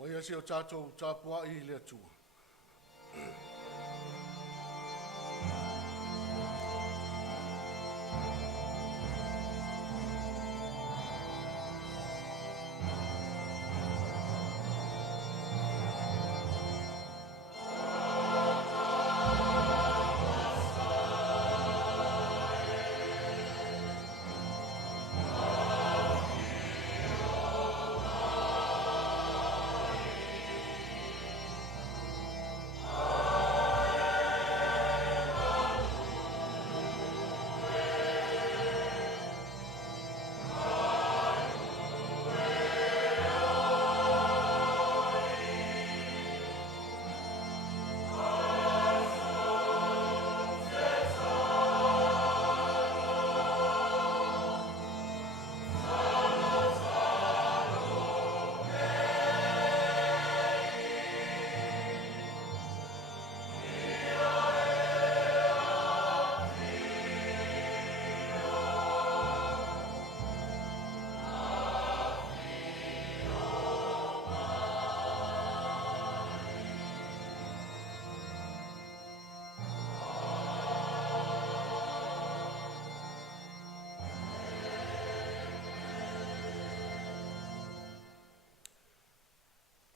Moia se o tātou tāpua I le atua.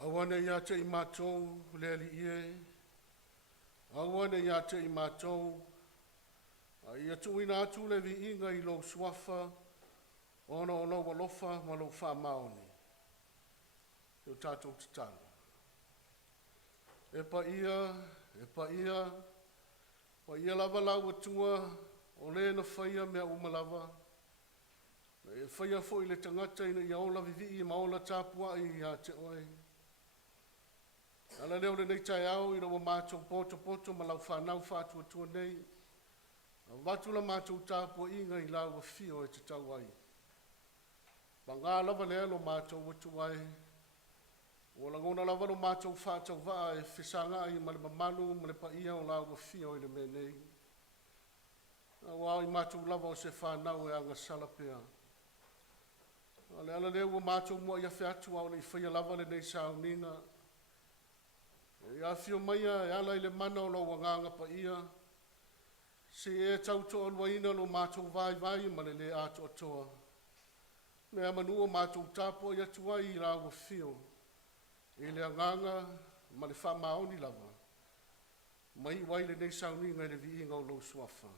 Awana ia te I mātou le ali ie. Awana ia te I mātou. Ia tuina atu le vi inga I lo swafa. Ono ono walofa ma lo wha maoni. Yo tātou te tala. E pa ia. Pa ia lava lau atua. O le na whaia mea umalava. E whaia fo I le tangata ina ia ola vivi I maola tāpua I ia te oe. Ala leo le nei tai au ina wa mātou poto ma lau whanau whātua tua nei. Watu la mātou tāpua inga I lau wa whio e te tau ai. Ma ngā lava lea lo mātou watu ai. O la ngona lava lo mātou whātau waa e whisanga ai ma le mamalu ma le paia o lau wa whio I le me nei. Wao I mātou lava o se whanau e anga salapea. Ala leo wa mātou mua ia whiatu au nei whaia lava le nei Sauniga. Ia fio maia e ala I le mana o lo wanganga pa ia. Se e tauto o luaina lo mātou vai ma le ato atoa. Mea manua mātou tāpua ia tuai I rāua fio. E le anganga ma le whamaoni lava. Mai wai le nei Sauniga le vi inga o lo suafa.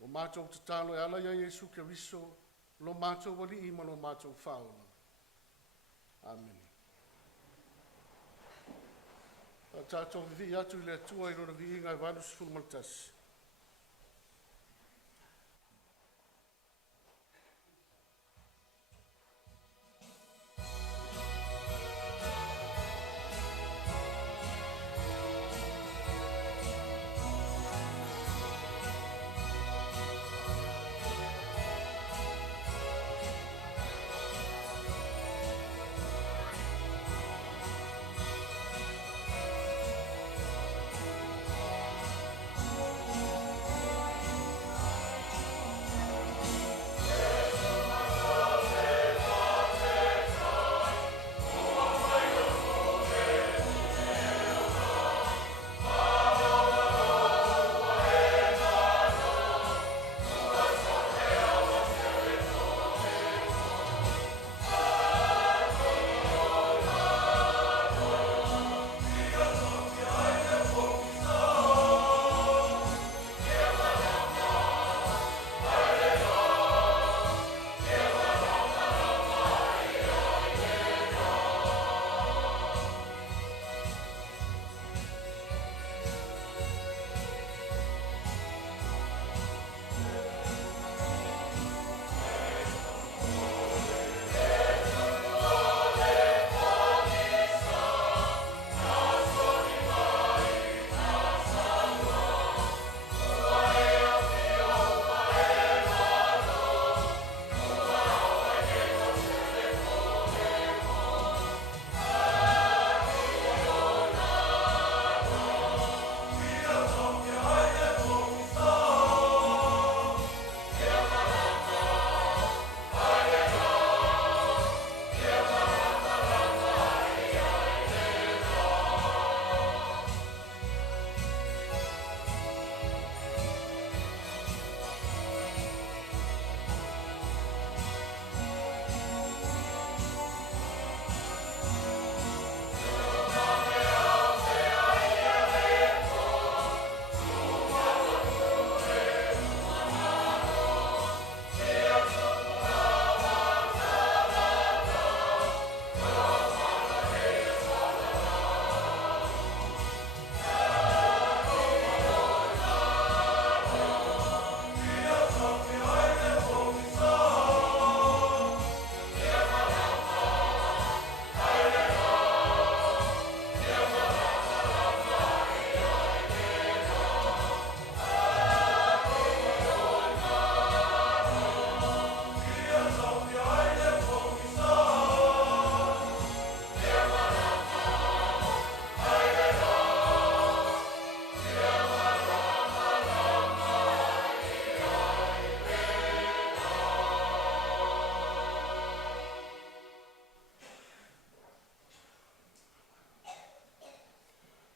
O mātou te talo e ala ia Jesu Keriso lo mātou wali I ma lo mātou whaola. Amen. Tātou vivi atu I le atua I rona vi inga I vanus fulmaltasi. Amen.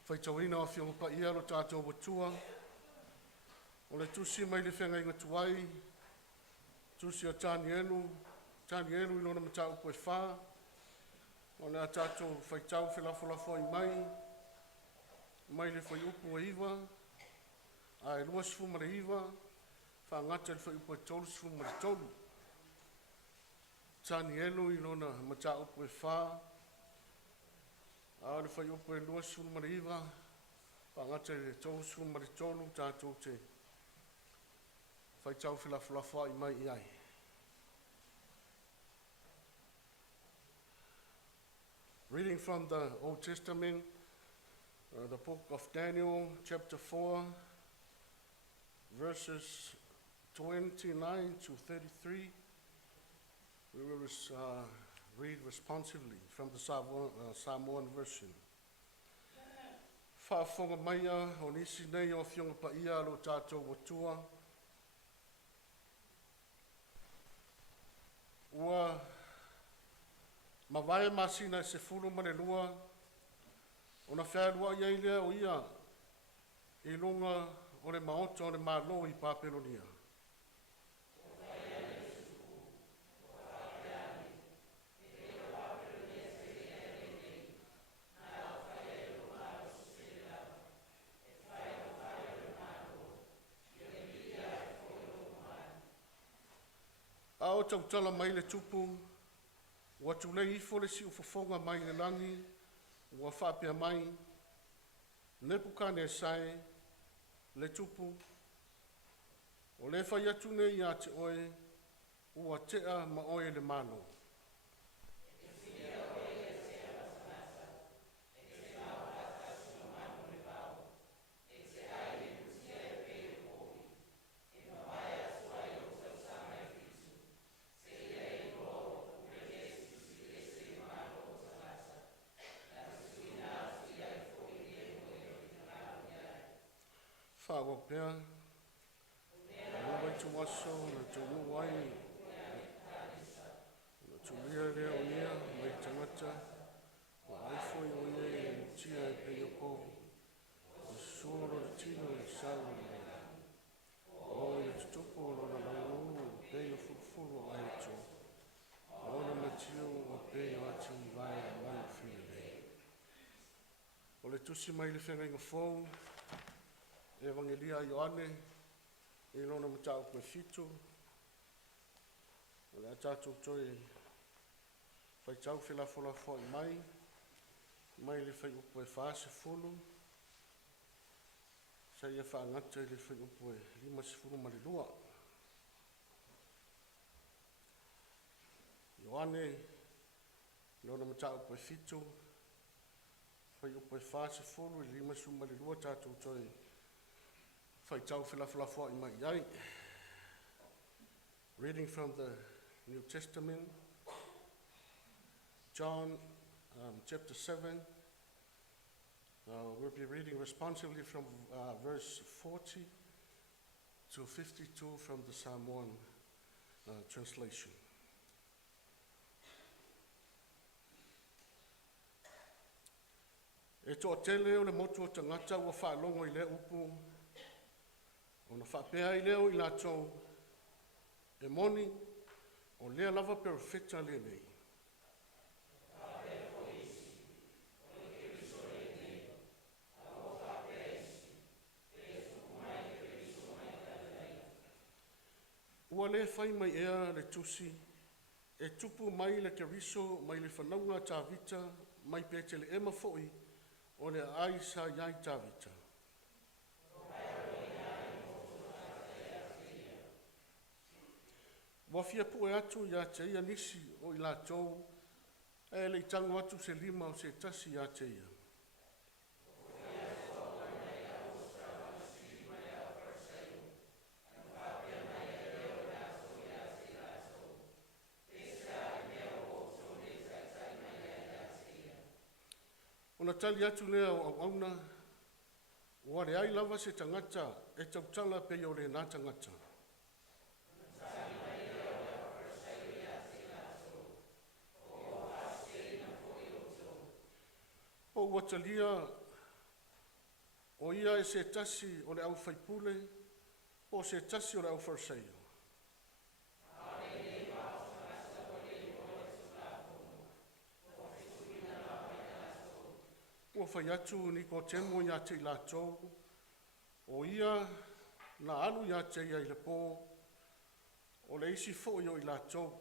Whaitawina o whionga pa ia lo tātou watua. O le tusi mai le whenga inga tuai. Tusi o tāni enu ilona mata upo e whā. O le a tātou whaitau whelafo i mai. Mai le whai upo e iwa. A e lua sifu ma le iwa. Whangata le whai upo e tolu sifu ma le tolu. Tāni enu ilona mata upo e whā. A le whai upo e lua sifu ma le iwa. Whangata le tolu sifu ma le tolu. Tātou te whaitau whelafo i mai i ai. Reading from the Old Testament, the book of Daniel, chapter 4, verses 29 to 33. We will read responsively from the Samoan version. Whaafonga maia o nisi nei o whionga pa ia lo tātou watua. Ua mawae masina se fulu mane lua, o na whea lua iei lea o ia, I lunga o le maoto o le malo I Papelonia. A o tautala mai le tupu, ua tulei ifo le si ufafonga mai le langi, ua whapea mai, nepukane sae, le tupu, o le whai atu nei a te oe, ua tea ma oe le malo. Whawa pēr, ua wai tu waso, na tu uwai, na tu lia lea o ia, mai tangata, wa aifoi o ia e tia e pei opo, o soro le tino e sau le o ia tutupo o na launu, pei o fulufulu o aito, o na matio o pei o ati I vai a mai while. O le tusi mai le whenga inga fōu, Evangelia Ioane, I lona matau koe fitu. O le atatou toi whaitau whelafo I mai le whai upo e whaase fulu. Sa ia whaangata I le whai upo e 5 ma le lua. Ioane, lona matau koe fitu. Whai upo e whaase fulu I 5 ma le lua tātou toi whaitau whelafo I mai iai. Reading from the New Testament, John chapter 7. We'll be reading responsively from verse 40 to 52 from the Samoan translation. E toa tele o le motu o tangata ua whaalongo I le upu. O na whapea I leo I lātou e moni o lea lava perfecta le nei. Ua le whai mai ea le tusi, e tupu mai le keriso mai le whanaunga tāwita, mai pete le ema foi, o le ai sa iai tāwita. Wafia pu e atu ia te ia nisi o I lātou, e le tango atu se 5 o se tasi ia te ia. Ona tali atu lea o auna, ua le ai lava se tangata e tautala pe o le nā tangata. O watalia O ia e se tasi o le au faipule, o se tasi o le au farseio. Ua whai atu ni ko temo ia te la tau, o ia na alu ia te ia i le pō, o le isi fo i o i la tau.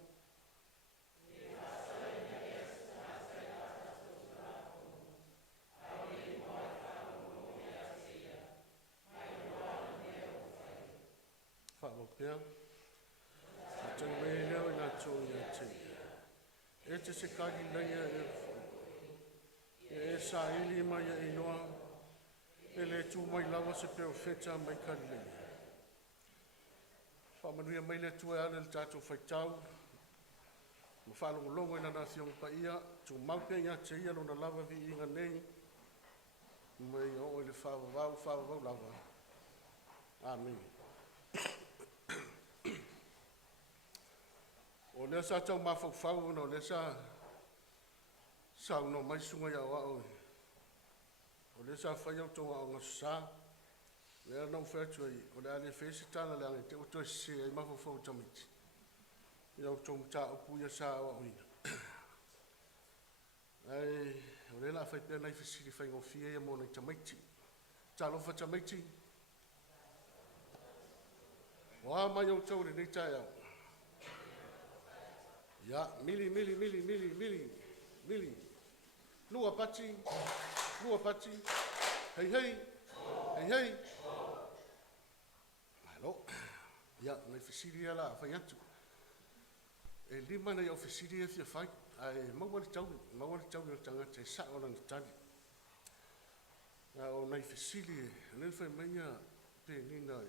Whaapopea, a tau mea leo i la tau ia te ia. E te se kagi leia e e sa ili mai e inoa, e le tu mai lawa se peo feta mai kalilei. Whamanuia mai le tu e ale le tātou whaitau, ma whalongo longo ina na fiong pa ia, tu maupe ia te ia lona lava vi inga nei, mai o le whawavau lava. Amen. O lea sa tau mawhau no lea sa sau no mai sunga ia wa oi. O le sa whai au tonga o ngasa, lea nau whaitu ai, o lea le whesi tana lea ngai te o toi se ai mawhau tamiti. Ia au tonga ta upu ia sa wa oina. Ai, o le la whai pia nai whesiri whai ngofia ia mo nei tamiti. Ta lofa tamiti. O a mai au tau le nei tai au. Ia, mili. Lua pati, hei. Malo, ia, nei whisiri ala, whai atu. E lima nei au whisiri e fia whai, ai mawari tau ni tangata e sa ona ni tali. O nei whisiri e, nei whai meia pe nina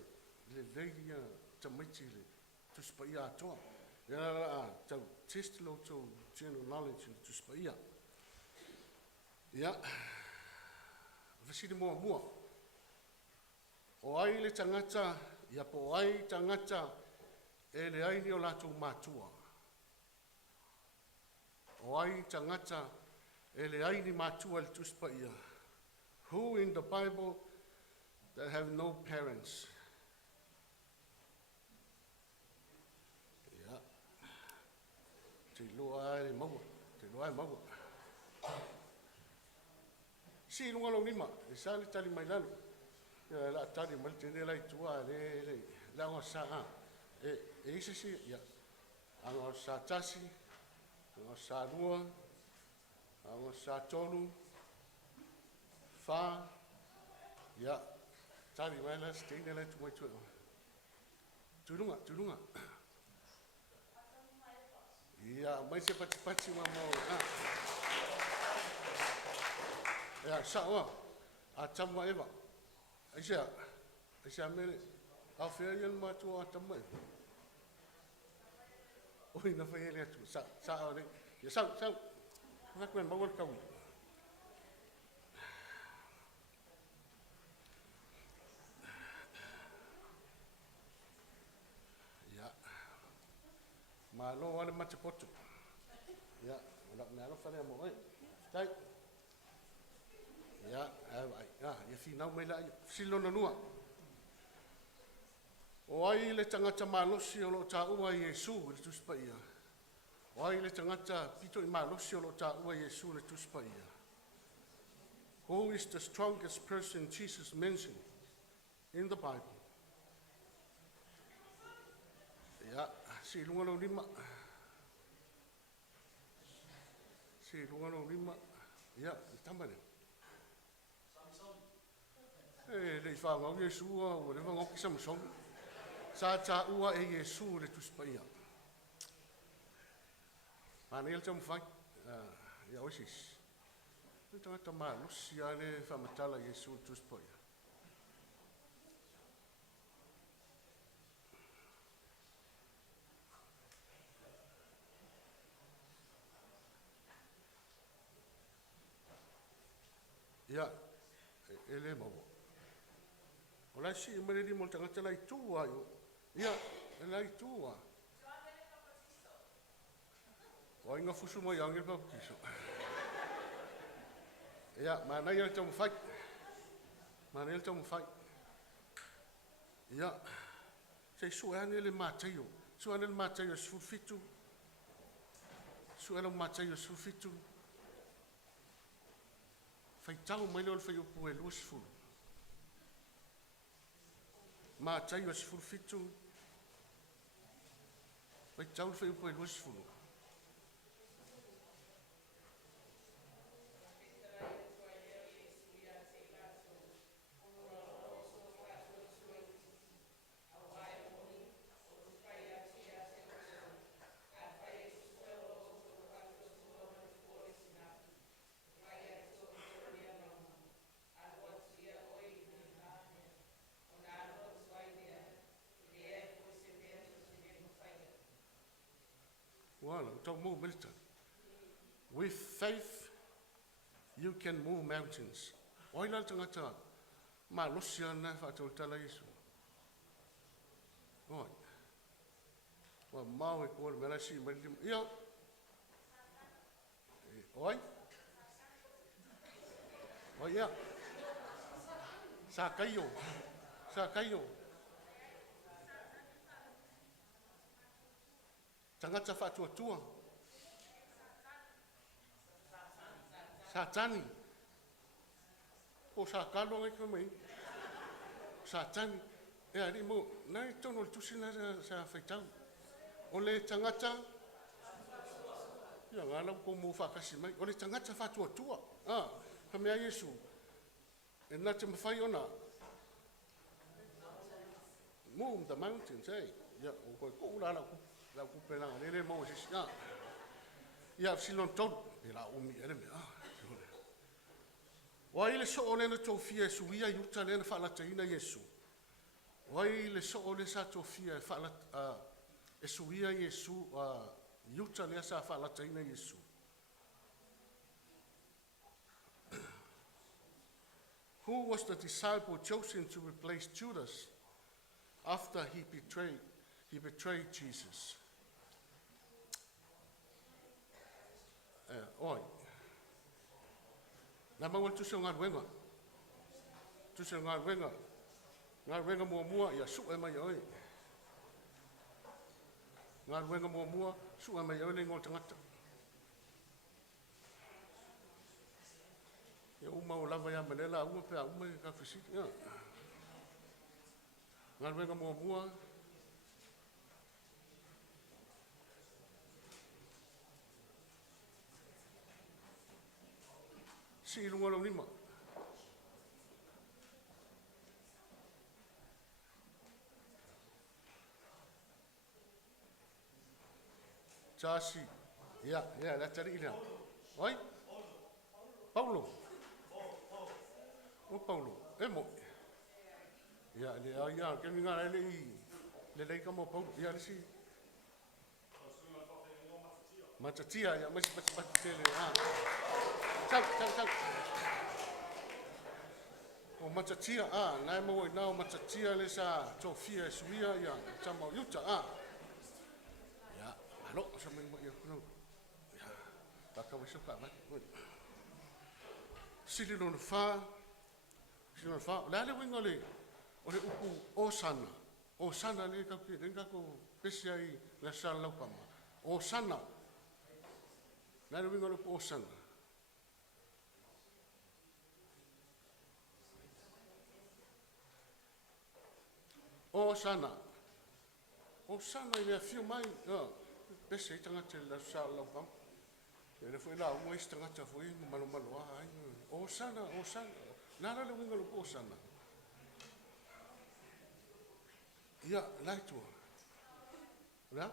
le leiria tamaiti le tuspa ia atoa. Ia, tau test Lotu general knowledge in tuspa ia. Ia, whisiri mua. O ai le tangata, ia po ai tangata, e le aini o lātou mātua. O ai tangata, e le aini mātua le tuspa ia. Who in the Bible that have no parents? Ia, te loa e maua. Si lunga lo lima, e sa le tali mai lalo. Ia la tali mai tene lai tua le nga sa a. E isa si ia. Anga sa tasi, anga sa lua, anga sa tolu, fa, ia. Tali mai la stene lai tu mai tu. Tulunga. Ia, mai se pati mamau. Ia, sawa, a tama eva. Aisha mele, a whea ian mātua a tama eva. Oi, na whea ele atu, sa aore. Ia, sau, rakuen mawal kawi. Ia, malo ale matapoto. Ia, me alo whare mo, oi, tai. Ia, ia finau mai la, silona nua. O ai le tangata malosi o lo ta ua Yesu le tuspa ia. O ai le tangata pito i malosi o lo ta ua Yesu le tuspa ia. Who is the strongest person Jesus mentioned in the Bible? Ia, silunga lo lima. Ia, tamane. Le whangau Yesu o le whangau ki Samson. Sa ta ua e Yesu le tuspa ia. Manel tamu whai, ia oisis. Le tangata malusi a le whamatala Yesu le tuspa ia. Ia, ele maua. O lai si imere li mo tangata lai tua yo. Ia, lai tua. O inga fusu mo yang il baptiso. Ia, ma nai ele tamu whai. Manel tau mawhai. Ia. Sei suane le mātaio. Suane le mātaio sfufitu. Suane le mātaio sfufitu. Fai tau mai leo le fai upu e luas fulu. Mātaio sfufitu. Fai tau le fai upu e luas fulu. With faith, you can move mountains. Oila tangata, ma losiana whātautala Yesu. Oi. Wa mau e kore mera si maritim. Ia. Oi. Oi ia. Sa kaio. Sa kaio. Tangata whātua. Sa tani. O sa kalo e kamei. Sa tani. E ari mo, nai tono le tusina sa whaitau. O le tangata. Ia ngālau ko mō whakasi mai. O le tangata whātua. Ha mea Yesu. E nā te mawhai ona. Move the mountains, eh? Ia, o koe kōura lau kupe langa. Nere mō sisi. Ia, silon tonu. E la umi ere mea. Wai le so ole na tofia suia yuta le na fala taina Yesu. Wai le so ole sa tofia fala suia Yesu yuta le sa fala taina Yesu. Who was the disciple chosen to replace Judas after he betrayed Jesus? Oi. Nama wal tu ngā ruenga. Tu ngā ruenga. Ngā ruenga mua ia su e mai oi. Ngā ruenga mua su e mai oi le ngō tangata. Ia uma o lava ia manela uma pe uma ka fisik. Ngā ruenga mua si lunga lo lima. Chasi. Ya, la cari ina. Oi? Paulo. O Paulo. Emo. Ya, que me gana le dei como Paulo. Ya, si. Matatia, ya, mas tele. Chau. O matatia, nai mo na o matatia le sa tofia suia ya, chama yuta Ya, alo, sa mai mo ia kuno. Ya, baka wiso ka ba. Sili no fa. La le wingole. O le upu osana. Osana le ka ki, renga ko pesia I la sa la pama. Osana. La le wingole osana. Osana ia fiu mai, pese tangata la sa la pam. Ele foi lá, uma tangata foi malo ai. Osana. Nada le winga lo osana. Ia, lai tu. Lá?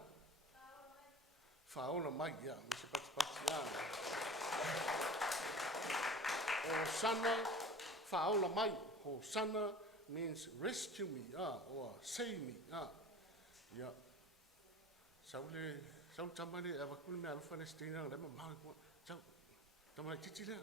Faola mai ia, me se pati ia. Osana, faola mai, Osana means rescue me, or save me, Yeah. Sau tamale avakul me alfa le stina le ma ko. Sau tamale titile.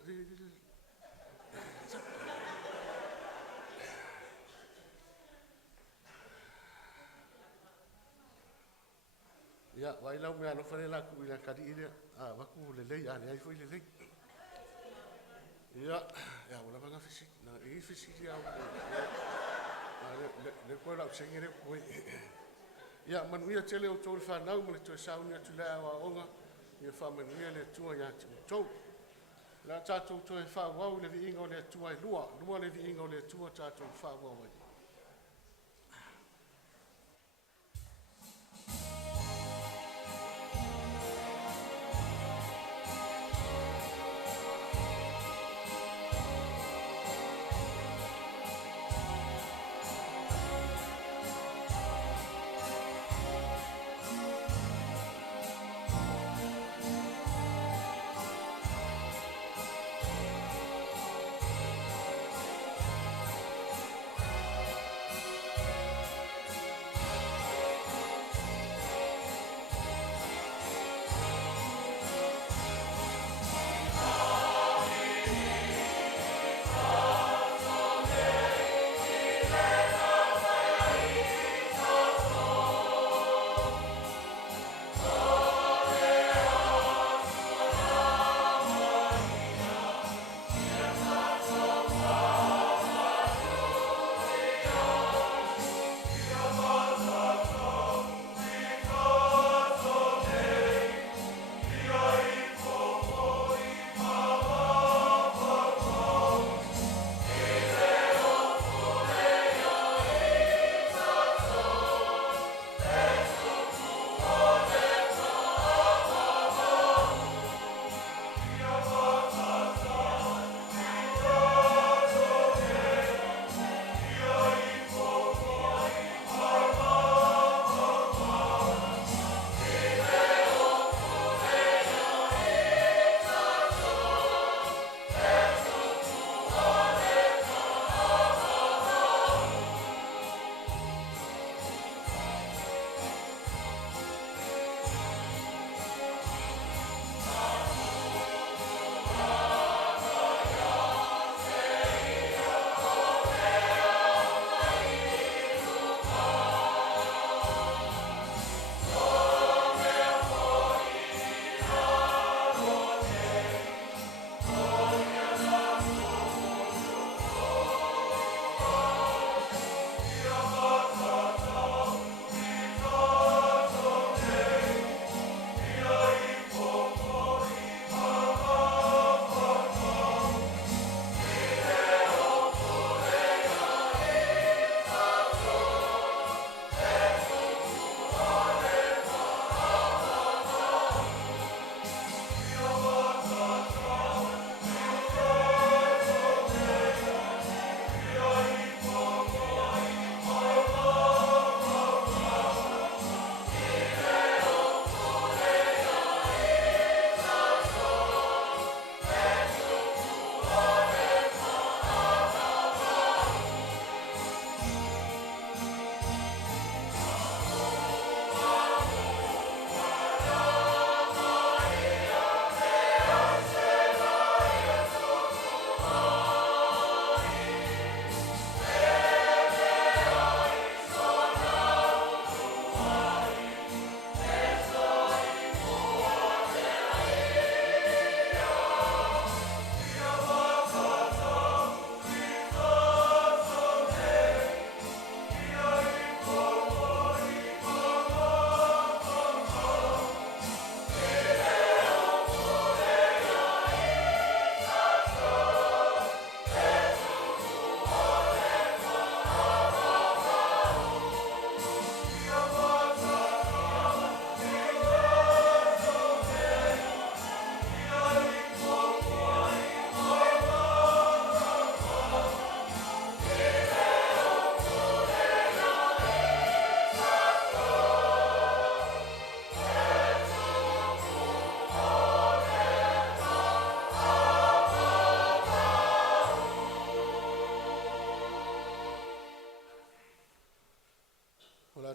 Ya, vai lá me alfa le la ku ila kadi ile, vaku le lei ai foi le lei. Ia, wala banga fisi, na I fisi ia. Le koe lau sengere koe. Ia, manuia tele o tōle whanau, ma le tue saunia tu lea wa onga, ia whamanuia le tua ia te tau. La tātou tue whawau le vi inga o le tua I lua le vi inga o le tua tātou whawau ai.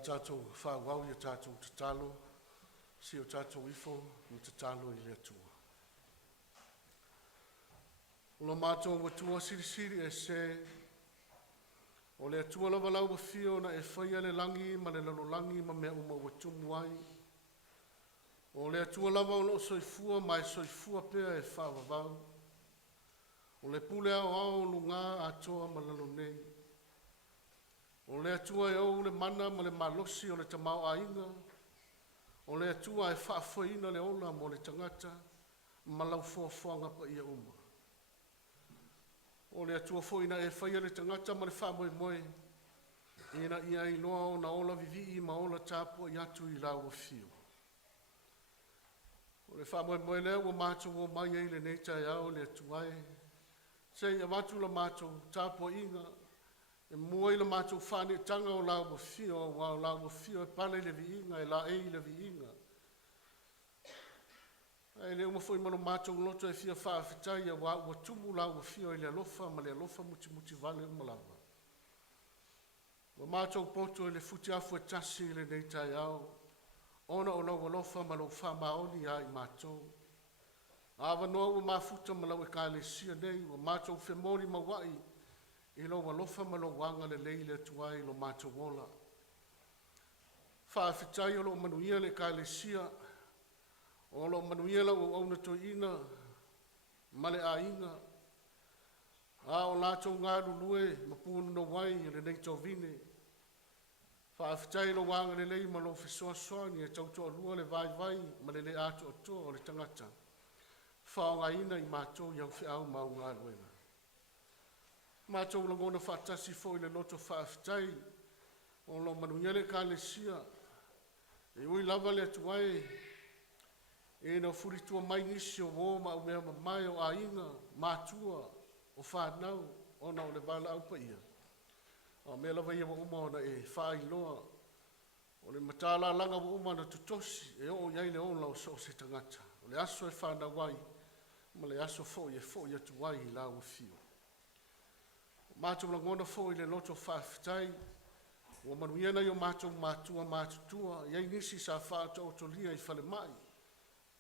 tātou whāwau I tātou tatalo, si o tātou ifo, ni tatalo I le atua. O lo mātou watua siri e se, o le atua lava lau mawhio na e whaia le langi, ma le lalolangi, ma mea uma watumu ai. O le atua lava o lo soifua, mai soifua pea e whāwavau. O le pule au lunga atoa malalo nei. O le atua e au le mana ma le malosi o le tamau ainga. O le atua e whaafoina le ola mo le tangata ma lau fuafuanga pa ia uma. O le atua foina e whaia le tangata ma le whaamoe moe. Ina ia inoa o na ola vivi ma ola tāpua i atu i lau fio. O le whaamoe moe lea ua mātou o mai e le neita e au le atuae. Sei a watu la mātou tāpua inga. E mua i la mātou whane tanga o lau fio. Wa lau fio e pale le vi inga e la e le vi inga. E le umafoi mano mātou loto e fia whaafitai a wa tumu lau fio i le alofa ma le alofa muti vale umalawa. Wa mātou poto e le futi afu e tasi i le neitai au. Ona o lau alofa ma lau whamaoni a i mātou. Awa noa ua mafuta ma lau e kāle sia nei. Wa mātou whemori mawai i lau alofa ma lau wanga le leile tuai lo mātou wola. Whaafitai o lau manuia le kāle sia. O lau manuia lau au na toina ma le a inga. A o lātou ngā lulue ma pūna no wai le nei tau vine. Whaafitai lo wanga le lei ma lo whesoa soani e tau toa lua le vai vai ma le le ato o toa o le tangata. Whaonga ina i mātou iau whiau mau ngā luenga. Mātou langona whaatasi fo i le loto whaafitai o lo manuia le ka le sia. E ui lava le atuai e na furitua mai nisi o wō ma umea ma mai o a inga mātua o whanau o na o le wala au pa ia. O mea lava ia wa uma o na e whai loa. O le matala langa wa uma na tutosi e o iai le ola o so se tangata. O le aso e whanau wai, ma le aso fo i atu wai i lau fio. Mātou langona fo i le loto whaafitai, o manuia nei o mātou mātua mātutua, iai nisi sa whātou o tolia i whale mai.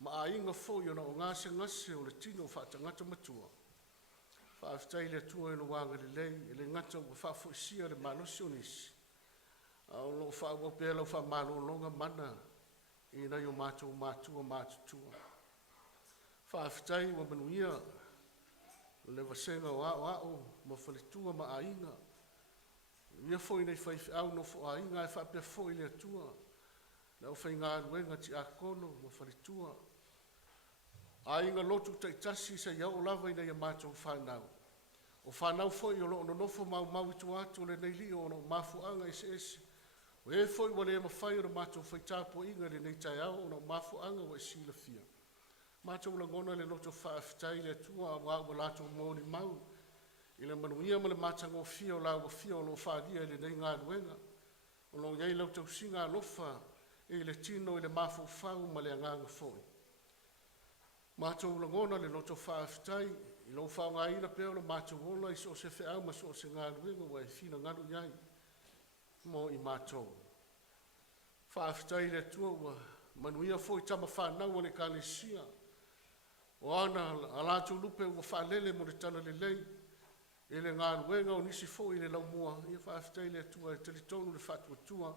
Ma a inga fo i ona o ngase ngase o le tino whaatangata matua. Whaafitai le atua e lo wanga le lei, e le ngata o whaafo isia le malosi o nisi. A o lo whaafo pēla o whaamalo longa mana, i nei o mātou mātua mātutua. Whaafitai o manuia, le vasenga o ao, ma whalitua ma a inga. Ia fo i nei whaifi au no fo a inga, e whaapea fo i le atua. Na o whai ngā ruenga ti a kono, ma whalitua. A inga lotu taitasi sa iau o lava i nei a mātou whanau. O whanau fo i o lo nofo mau i tu atu le nei li o no mafuanga ese ese. O e fo i wale e mawhai o mātou whai tāpo inga le nei tai au o no mafuanga o e sila fia. Mātou langona le loto whaafitai le tua a wāua lātou mōni mau. I le manuia ma le mātango fia o lau fia o lo whaadia i le nei ngā ruenga. O lo iei lau tau singa lofa i le tino i le mafu whau ma le anganga fōi. Mātou langona le loto whaafitai i lo whaunga ina peo le mātou ola i so se whiau ma so se ngā ruenga wa e whina nganu iai mo i mātou. Whaafitai le tua ua manuia fōi tama whanau o le kālesia. O ana a lātou lupe ua whaalele mo le tana le lei. E le ngā ruenga o nisi fōi le lau mua. Ia whaafitai le tua e telitonu le whaatua tua.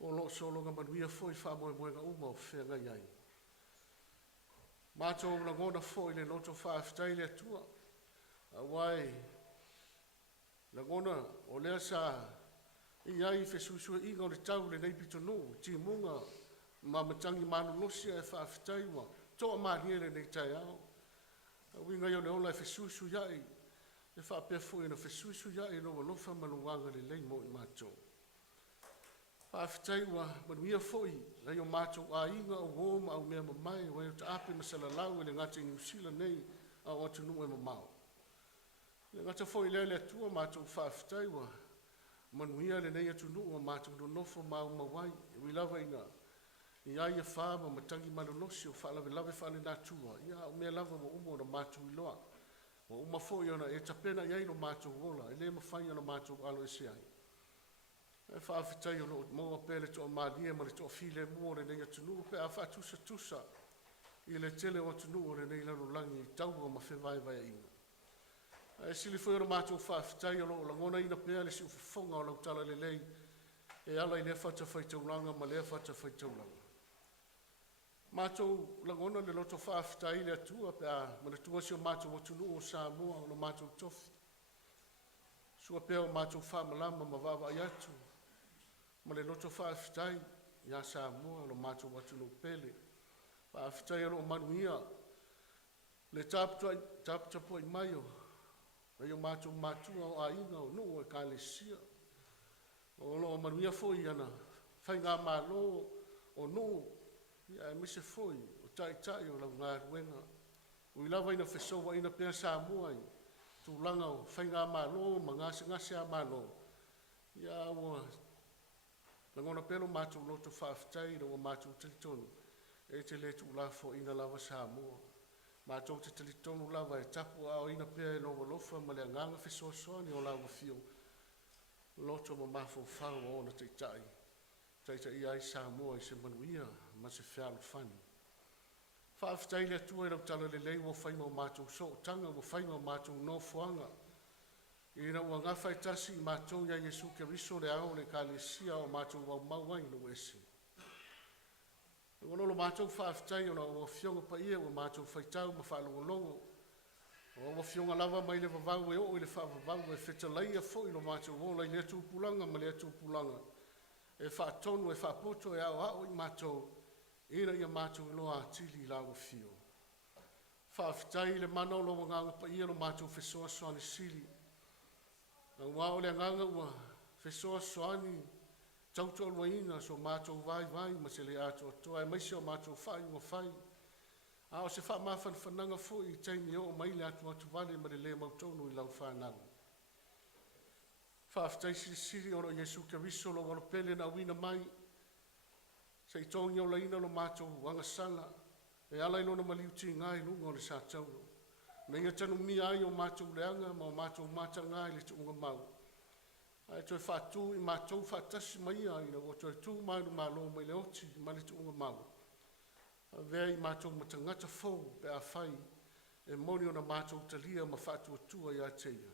O lo solonga manuia fōi whaamoe moenga uma o whenga iai. Mātou langona fōi le loto whaafitai le tua. A wai langona o lea sa iai whesusua inga o le tau le nei pitonu. Ti munga ma matangi manu losia e whaafitai wa. Toa maria le nei tai au. Winga yo le ola e whesusu iai. E whaapea fōi na whesusu iai no walofa manuanga le lei mo i mātou. Whaafitai wa manuia fōi na yo mātou a inga o wōma au mea mamai wa yo ta ape masala lau e le ngata i New Zealand nei a o atunu e mamau. Le ngata fōi le le atua mātou whaafitai wa manuia le nei atunu o mātou no nofo mau mawai e wilawa ina. Ia ia whāma matangi manunosi o whaalawe lawe whaale nātua. Ia o mea lava wa umo na mātou i loa. Wa uma fōi ona e tapena iai no mātou wola. E le mawhai ona mātou alo e se ai. E whaafitai o maua pēle toa mālia ma le toa while mua le nei atunu. Pe a whaatusa tusa i le tele o atunu o le nei lano langi i tau o mawhewai vai inga. E sili fōi ona mātou whaafitai o langona ina pēa le si uwhafonga o lau tala le lei. E ala i le whata whaitaulanga ma le whata whaitaulanga. Mātou langona le loto whaafitai le atua pe a mana tua si o mātou o tunu o Samoa o mātou tofi. Sua pea o mātou whaamalama ma wawa i atu. Ma le loto whaafitai ia Samoa o mātou o tunu pele. Whaafitai alo o manuia. Le tāputa po i maio. Rei o mātou mātua o ainga o nuu e kālesia. O lo o manuia foi ana. Whai ngā mālo o nuu. Ia e mise foi, o tai o lau ngā ruenga. Ui lawa ina whesowa ina pēr Samoa i. Tūlanga o whai ngā mālo, ma ngase a mālo. Ia ua, langona pēro mātou loto whaafitai, o mātou talitonu. E te le tūla fo ina lawa Samoa. Mātou te talitonu lawa e tapu a o ina pēr e lowa lofa, ma le nganga whesoasoani o lawa fio. Loto ma mafo whao o na tai. Taita ia i Samoa i se manuia, ma se whialo whani. Whaafitai le atua i rau tala le lei o whainga o mātou so tanga, o whainga o mātou no fuanga. I na ua ngawhai tasi i mātou ia Jesu Keriso le ao le kālesia o mātou wau mauai no esi. Ngololo mātou whaafitai o na ua fionga pa ia o mātou whaitau ma whaalongolongo. O ua fionga lava mai le vavau e o i le whaavavau e whetalaia fo i lo mātou o lai le tūpulanga ma le tūpulanga. E whaatonu e whaapoto e au i mātou, ina ia mātou loa atili i lawa fio. Whaafitai le manau loa nganga pa ia lo mātou whesoa soani sili. Na wao le nganga ua whesoa soani tauto alwa ina so mātou vai ma se le ato toa e maisi o mātou whai ua whai. A o se wha mawhan whananga fo i taimi o mai le atu vale ma le mautonu i lau whanau. Whaafitai siri o Jesu Keriso lo walo pele na wina mai. Sa i tongi o laina lo mātou wangasala. E ala ilo na maliuti ngai lunga o le sa taulo. Na ia tanu mi ai o mātou leanga ma o mātou mata ngai le tuunga mau. Ai toi whaatu i mātou whaatasi mai ai na o toi tū mainu malo mai le oti ma le tuunga mau. Vea i mātou matangata fau pe a whai e moni o na mātou talia ma whaatu atua i a teia.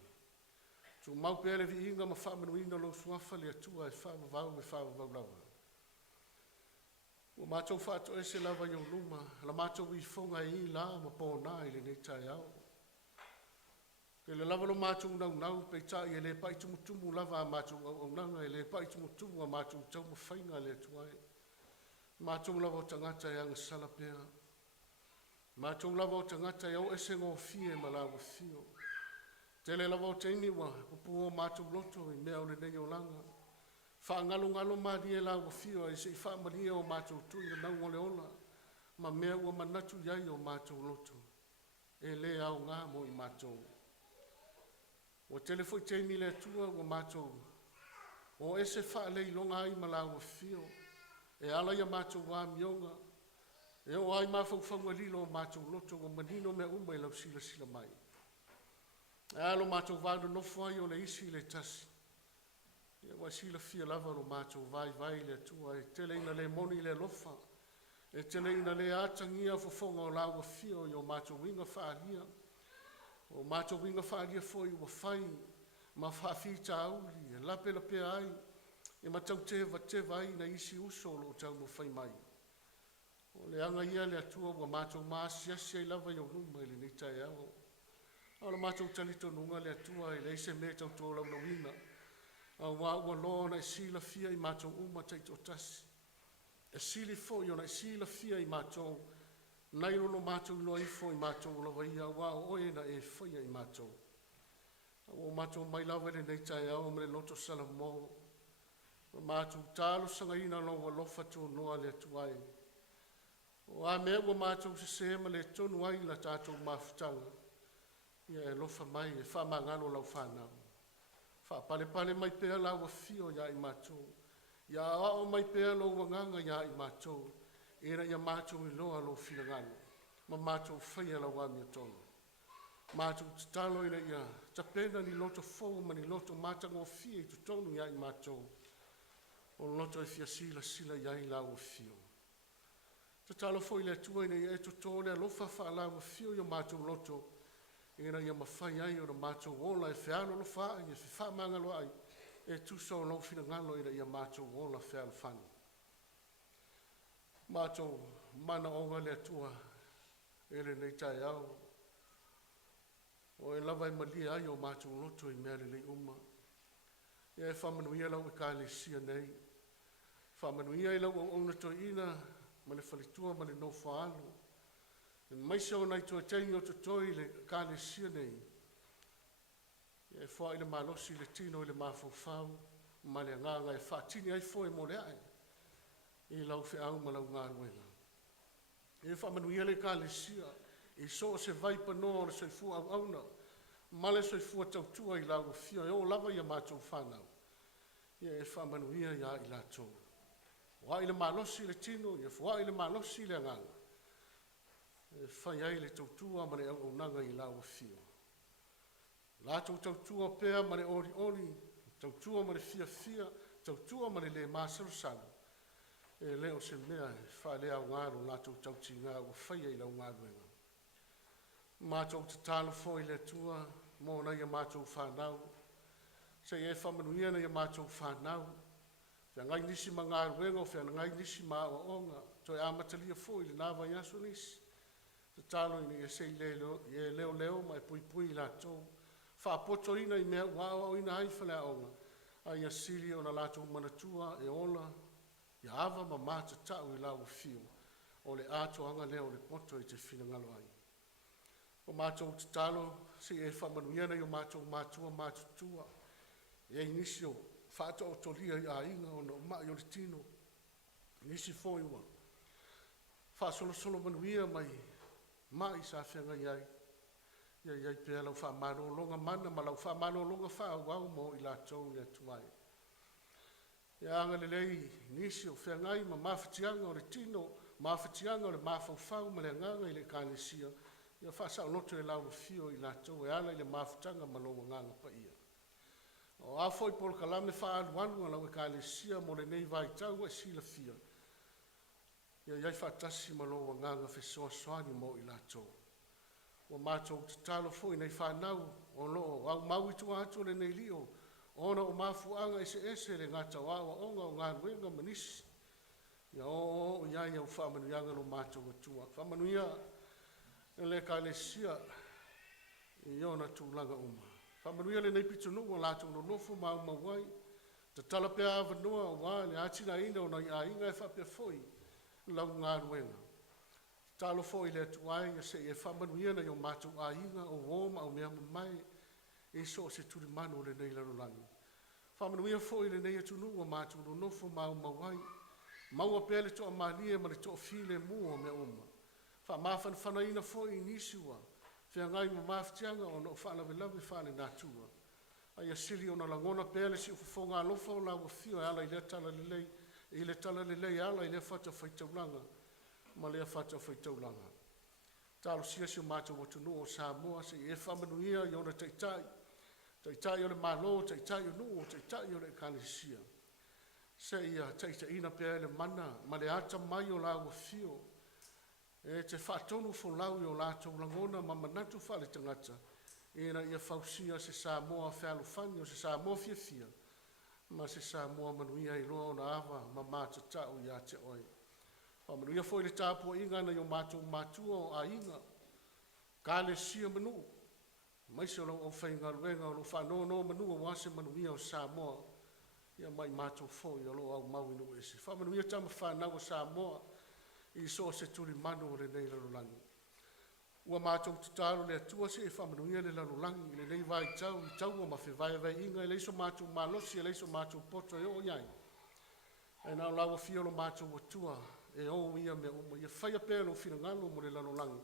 Tu mau pele vi inga ma whaamanuina lo suafa le atua e whaavavau lawa. O mātou whaato e se lava i o luma, la mātou i whonga i la ma pōna i le nei tai au. Ke le lava lo mātou nau pe tai e le paitumutumu lava a mātou au nanga e le paitumutumu a mātou tau ma whainga le atua e. Mātou lava o tangata e anga salapea. Mātou lava o tangata e au ese ngō fie ma lawa fio. Tele lava o teini wa, pupu o mātou loto i mea o le nei o langa. Whaangalo maari e lawa fio e se i whaamaria o mātou tui na nau o le ola. Ma mea ua manatu iai o mātou loto. E le au ngā mo i mātou. O tele foi teini le atua o mātou. O ese whaale i longa ai ma lawa fio. E ala ia mātou wā mionga. E o ai mawhau whangalilo o mātou loto o manino mea umai lau sila mai. Alo mātou vādu nofo ai o le isi le tasi. Ia wai sila fia lava lo mātou vai le atua e tele ina le moni le lofa. E tele ina le atangia fofonga o lawa fio i o mātou winga whaalia. O mātou winga whaalia fo i wa whai ma whaafita auli e lape ai. E matau teva ai na isi uso lo tau mo whai mai. O le anga ia le atua wa mātou maasiasia i lava i o numa i le nitai au. Ala mātou talito nunga le atua i leise me tau tō lau wina. A wā ua loa na sila fia i mātou uma teito tasi. E sili fo i o na sila fia i mātou. Nai lono mātou loa i fo i mātou lawa ia wā oe na e fia i mātou. O mātou mai lawa le nei tai au me le loto sala mō. Mātou tālo sanga ina loa lofa tō noa le atuai. O a mea ua mātou se sema le tonu ai la tātou mafutanga. Ia e lofa mai e whamangalo lau whanau. Whapale mai pēr lau a fio ia i mātou. Ia ao mai pēr lau wanganga ia i mātou. Era ia mātou i loa lau whiangalo. Ma mātou whaia lau amia tonu. Mātou talo ina ia. Ta pēna ni loto fau ma ni loto mātango fia i tutonu ia i mātou. O loto e fia sila ia i lau a fio. Ta talo fo i le tua ina ia e tutone a lofa wha lau a fio i o mātou loto. Ina ia mawhai ai o na mātou ola e whiano lo wha ai e whamangalo ai e tusa o lau whina ngalo ina ia mātou ola whiano whanu. Mātou mana onga le atua e le nei tai au. O e lava i malia ai o mātou loto i mea le uma. Ia e whamanuia lau e ka le sia nei. Whamanuia i lau o ona to ina ma le whalitua ma le no whaalo. E maise o nai toi tengi o to toi le ka le sia nei. Ia e wha i le malosi le tino i le mawhauwhau ma le nganga e whaatini ai fo e mo le ai. I lau whi au ma lau ngā ruenga. E whamanuia le ka le sia. I so se vai pano le soifua au auna. Male soifua tautua i lau fia. E o lava ia mātou whanau. Ia e whamanuia ia i lātou. Wa i le malosi le tino, ia fua i le malosi le nganga. E whai ai le tautua ma le au nanga i lau fia. Lātou tautua pēr ma le ori ori. Tautua ma le fia fia. Tautua ma le māsarusaru. E leo se mea e wha lea o ngāro lātou tauti ngā o whaia i lau ngāro enga. Mātou te tālo fo i le tua, mō na ia mātou whanau. Se e whamanuia na ia mātou whanau. Whia ngai nisi ma ngā ruenga o whia ngai nisi ma o onga. Toi amatalia fo i le nāwa i aso nisi. Te tālo i e se i leo leo ma e pui pui i lātou. Whaapoto ina i mea wāwa o ina haifale a onga. A ia siri o na lātou manatua e ola. Ia ava ma māta tau i lau fio. O le ato anga leo le poto i te whina ngalo ai. O mātou te talo, si e whamanuiana i o mātou mātua mātutua. E nisi o whāta o tolia i a inga o na umai o le tino. Nisi fōiwa. Whāsolo solo manuia mai sa whianga iai. Iai pēr lau whamano longa mana, ma lau whamano longa whāwau mo i lātou ni atuai. Ia anga le lei nisi o whiangai ma mawhatianga o le tino, mawhatianga o le mawhauwhau ma le nganga i le kānesia. Ia whasa o loto e lau fio i lātou e ala i le mawhatanga ma longa nganga pa ia. O a foi polo kalame whaaluanu lau e kānesia mo le nei vai tau e sila fia. Ia iai whaatasi ma longa nganga whesoa soani mo i lātou. O mātou te talo foi nei whanau o loo au maui tua atu le nei lio. Ona o mafuanga ese le ngata wawa onga o ngā ruenga manisi. Ia o iai au whamanuianga no mātou atua. Whamanuia e le kānesia i ona tūlanga uma. Whamanuia le nei pitunu o lātou no nofu mau mawai. Te talapea avanua o wā le atina ina o nai a inga e whapea foi lau ngā ruenga. Talo foi le atuai e se e whamanuia na i o mātou a inga o woma o mea mai. E so se turi mano le nei lano langi. Whamanuia foi le nei atunu o mātou no nofu mau mawai. Maua pēle toa malie ma le toa file mua o mea oma. Whamawhan whanaina foi nisiwa. Whia ngai ma mawhtianga o no whalawe lawe whale nātua. Ai a sili o na langona pēle si ufufonga alofa o lawa fio e ala i le tala le lei. I le tala le lei ala i le whata whaitaulanga. Ma lea whata whaitaulanga. Talo sia si o mātou atunu o Samoa se e whamanuia i ona teitai. Teitai o le malo, teitai o nuo, teitai o le kānesia. Se ia teita ina pēr le mana, ma le ata mai o lau fio. E te whaatonu fo lau i o lātou langona ma manatu whale tangata. Ena ia whausia se Samoa whealu whani o se Samoa fia. Ma se Samoa manuia i loa o na awa ma māta tau i a te oi. Pa manuia foi le tāpua inga na i o mātou mātua o a inga. Kānesia manu. Maise o lau au whainga ruenga o lo whanono manu o wase manuia o Samoa. Ia mai mātou foi o lo au mauinu ese. Whamanuia tama whanau o Samoa. I so se turi manu o le nei lalulangi. Ua mātou te tālo le atua se e whamanuia le lalulangi. Le nei vai tau i tau o mawhi vai vai inga. E leiso mātou malosi, e leiso mātou poto e o iai. E nao lawa fiolo mātou atua. E o ia me o ia whaia pēlo whina ngalo mo le lalulangi.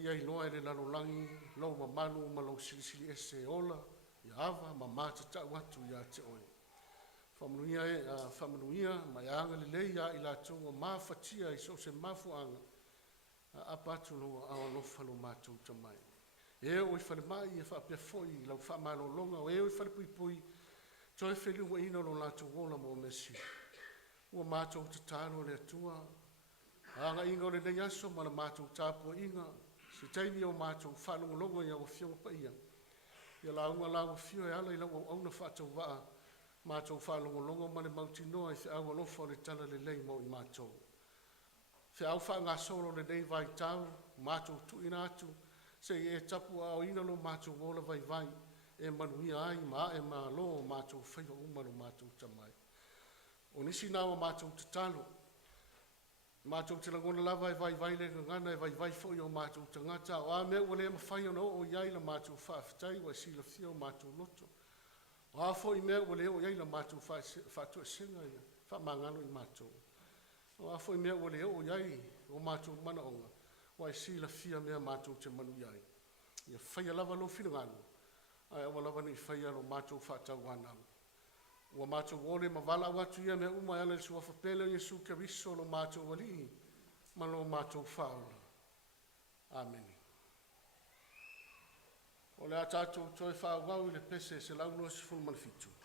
Ia i loa e le lalulangi, lau ma manu ma lau silisili ese e ola. Ia ava ma mata tau atu ia te oi. Whamanuia, mai anga le leia i lātou o mawhatia i so se mafuanga. A patu loa a o lofa lo mātou tamai. E o i whale mai e whapea foi i lau whamalo longa. O e o i whale pui pui. Toi whelua ina lo lātou ola mo mesi. Ua mātou te tāno le atua. Anga inga o le nei aso ma na mātou tāpua inga. Se taimi o mātou whanonga longa i au fionga pa ia. Ia launga launga fio e ala i lau au na whātou waa. Mātou whanonga longa ma le mautinoa i whiaua lofa o le tala le lei mo i mātou. Whiau whaangasoro le nei vai tau, mātou tuina atu, se e tapu a o ina lo mātou wola vai vai, e manuia ai ma e ma lo mātou whaiva umano mātou tamai. O nisi nā o mātou te talo, mātou te langona lava e vai le ngana e vai fo i o mātou tangata, o a mea ua le mawhai ana o iai la mātou whaafitai wa sila fia o mātou loto. O a fo i mea ua le o iai la mātou whaatua senga ia, whaamangano i mātou. O a fo i mea ua le o iai o mātou mana onga, wa sila fia mea mātou te manu iai. Ia whaia lava lo whingano, ai awa lava ni whaia lo mātou whaatau wanau. Ua mātou wole ma wala watu ia mea umai ala sua whapele o Yesu Keriso lo mātou wali, ma lo mātou whaola. Amen. O le a tātou toi whaawau i le pese se launo si fulmanifitu.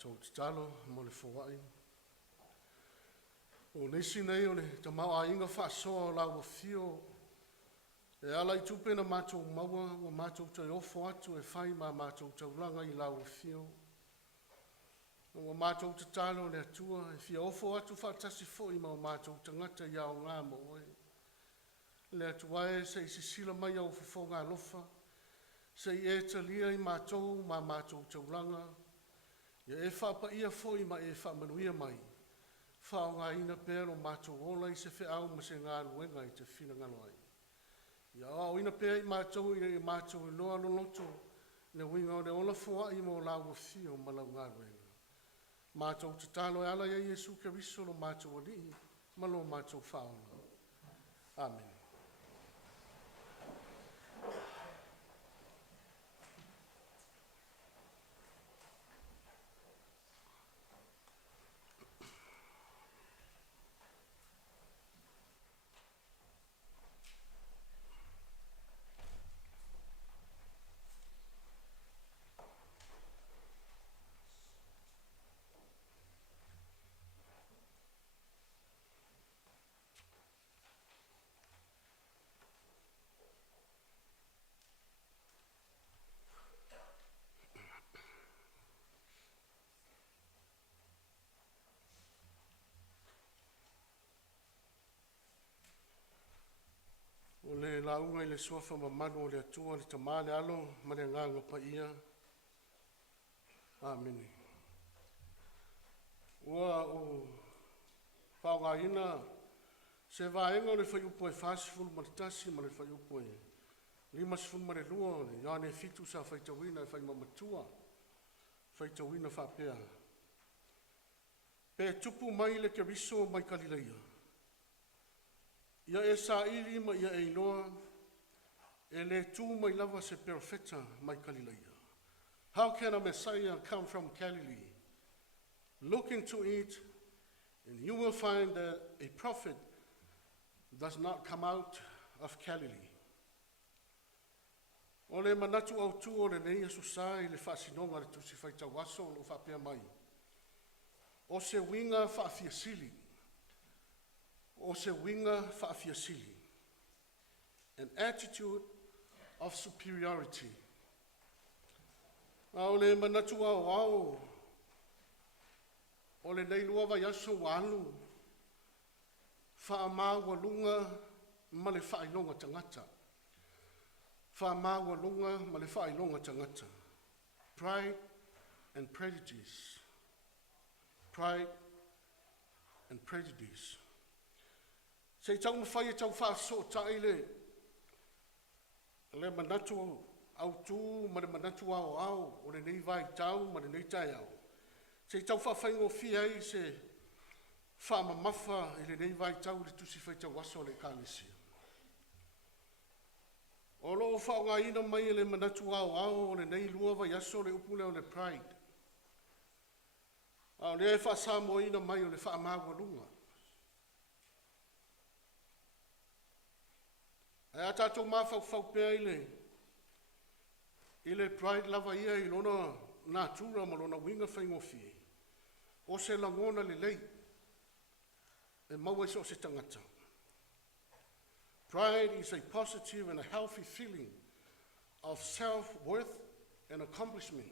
tātou te talo, mo le whawai. O nisi nei o le ta mau a inga whaasoa o lau fio. E ala i tupena mātou maua, o mātou te ofo atu e whai ma mātou taulanga i lau fio. O mātou te talo le atua, e fia ofo atu whaatasi fo i ma o mātou tangata i ao ngā mo oe. Le atua e se isi sila mai au fufo ngā lofa, se i e talia i mātou ma mātou taulanga, ia e whapa ia fo i ma e whamanuia mai. Whao ngā ina pēro mātou ola i se whiau ma se ngā ruenga i te whina nganoi. Ia o ina pēr i mātou i mātou i loa Lotu, le winga o le ola fua i mo lau fio ma lau ngā ruenga. Mātou te talo e ala ia Jesu Keriso lo mātou ali, ma lo mātou whaona. Amen. O le launga i le suafa mamano o le atua le tamale alo ma le nganga pa ia. Amen. Ua o whaongaina se vaenga o le whaiupo e whaasifulu ma le tasi ma le whaiupo e lima sifulu ma le lua o le iane fitu sa whaitawina e whaimamatua whaitawina whapea. Pe tupu mai le Keriso mai Kalileia. Ia e sa ili ma ia e inoa, e le tū mai lava se perfeta mai Galileia. How can a Messiah come from Galilee? Look into it, and you will find that a prophet does not come out of Galilee. O le manatu au tū o le nei asusai le whaasinonga le tusi whaitawaso o lo whapea mai. O se winga whaafiasili. O se winga whaafiasili, an attitude of superiority. O le manatu au o le nei lua vai aso walu, whaamaua lunga ma le whainonga tangata. Whaamaua lunga ma le whainonga tangata. Pride and prejudice. Pride and prejudice. Se tau mawhai e tau whaaso tai le manatu au tū ma le manatu au o le nei vai tau ma le nei tai au. Se tau whawhaingo whiai se whaamamafa i le nei vai tau le tusi whaitau waso le kālesia. O loo whaonga ina mai le manatu au o le nei lua vai aso le upule o le pride. Au le e whaasamo ina mai o le whaamawa lunga. E a tātou mawhau pēa i le pride lava ia i lona nātura ma lona winga whaingofie. O se langona le lei, e maua o se tangata. Pride is a positive and a healthy feeling of self-worth and accomplishment.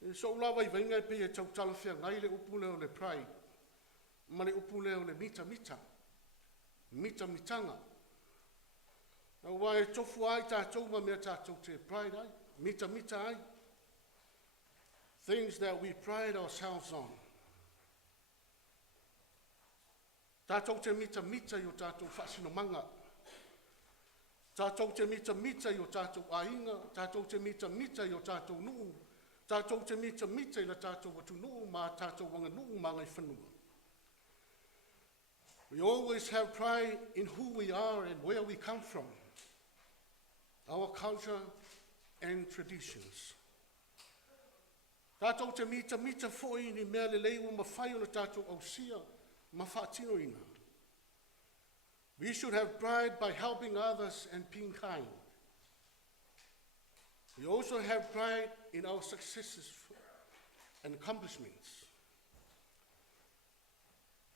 E so lava I vainga e pe e tau talawhia ngai le upule o le pride, ma le upule o le mita. Mita mitanga. Na wai tofu ai tātou ma mea tātou te pride ai. Mita ai. Things that we pride ourselves on. Tātou te mita I o tātou whasinomanga. Tātou te mita I o tātou ainga. Tātou te mita I o tātou nuu. Tātou te mita I la tātou watu nuu ma tātou wanga nuu ma ngai whanua. We always have pride in who we are and where we come from, our culture and traditions. Tātou te mita foi ni mea le leiwa mawhai o na tātou au sia, ma whaatino ina. We should have pride by helping others and being kind. We also have pride in our successes and accomplishments.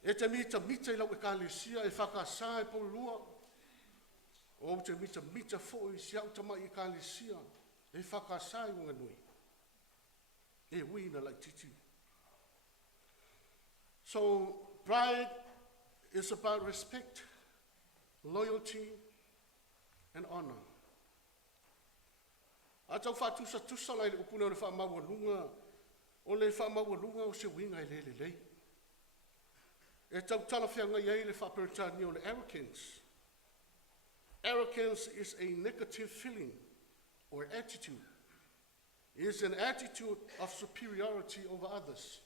E te mita I lau ekalesia e whakasā e polua. O te mita fo I siau tamai ekalesia e whakasā I Whanganui. E wina lai titi. So pride is about respect, loyalty, and honor. A tau whatusa lai le upuna o le whamaualunga, o le whamaualunga o se winga I lei. E tau talawhianga iei le whaperitani o le arrogance. Arrogance is a negative feeling or attitude. It is an attitude of superiority over others.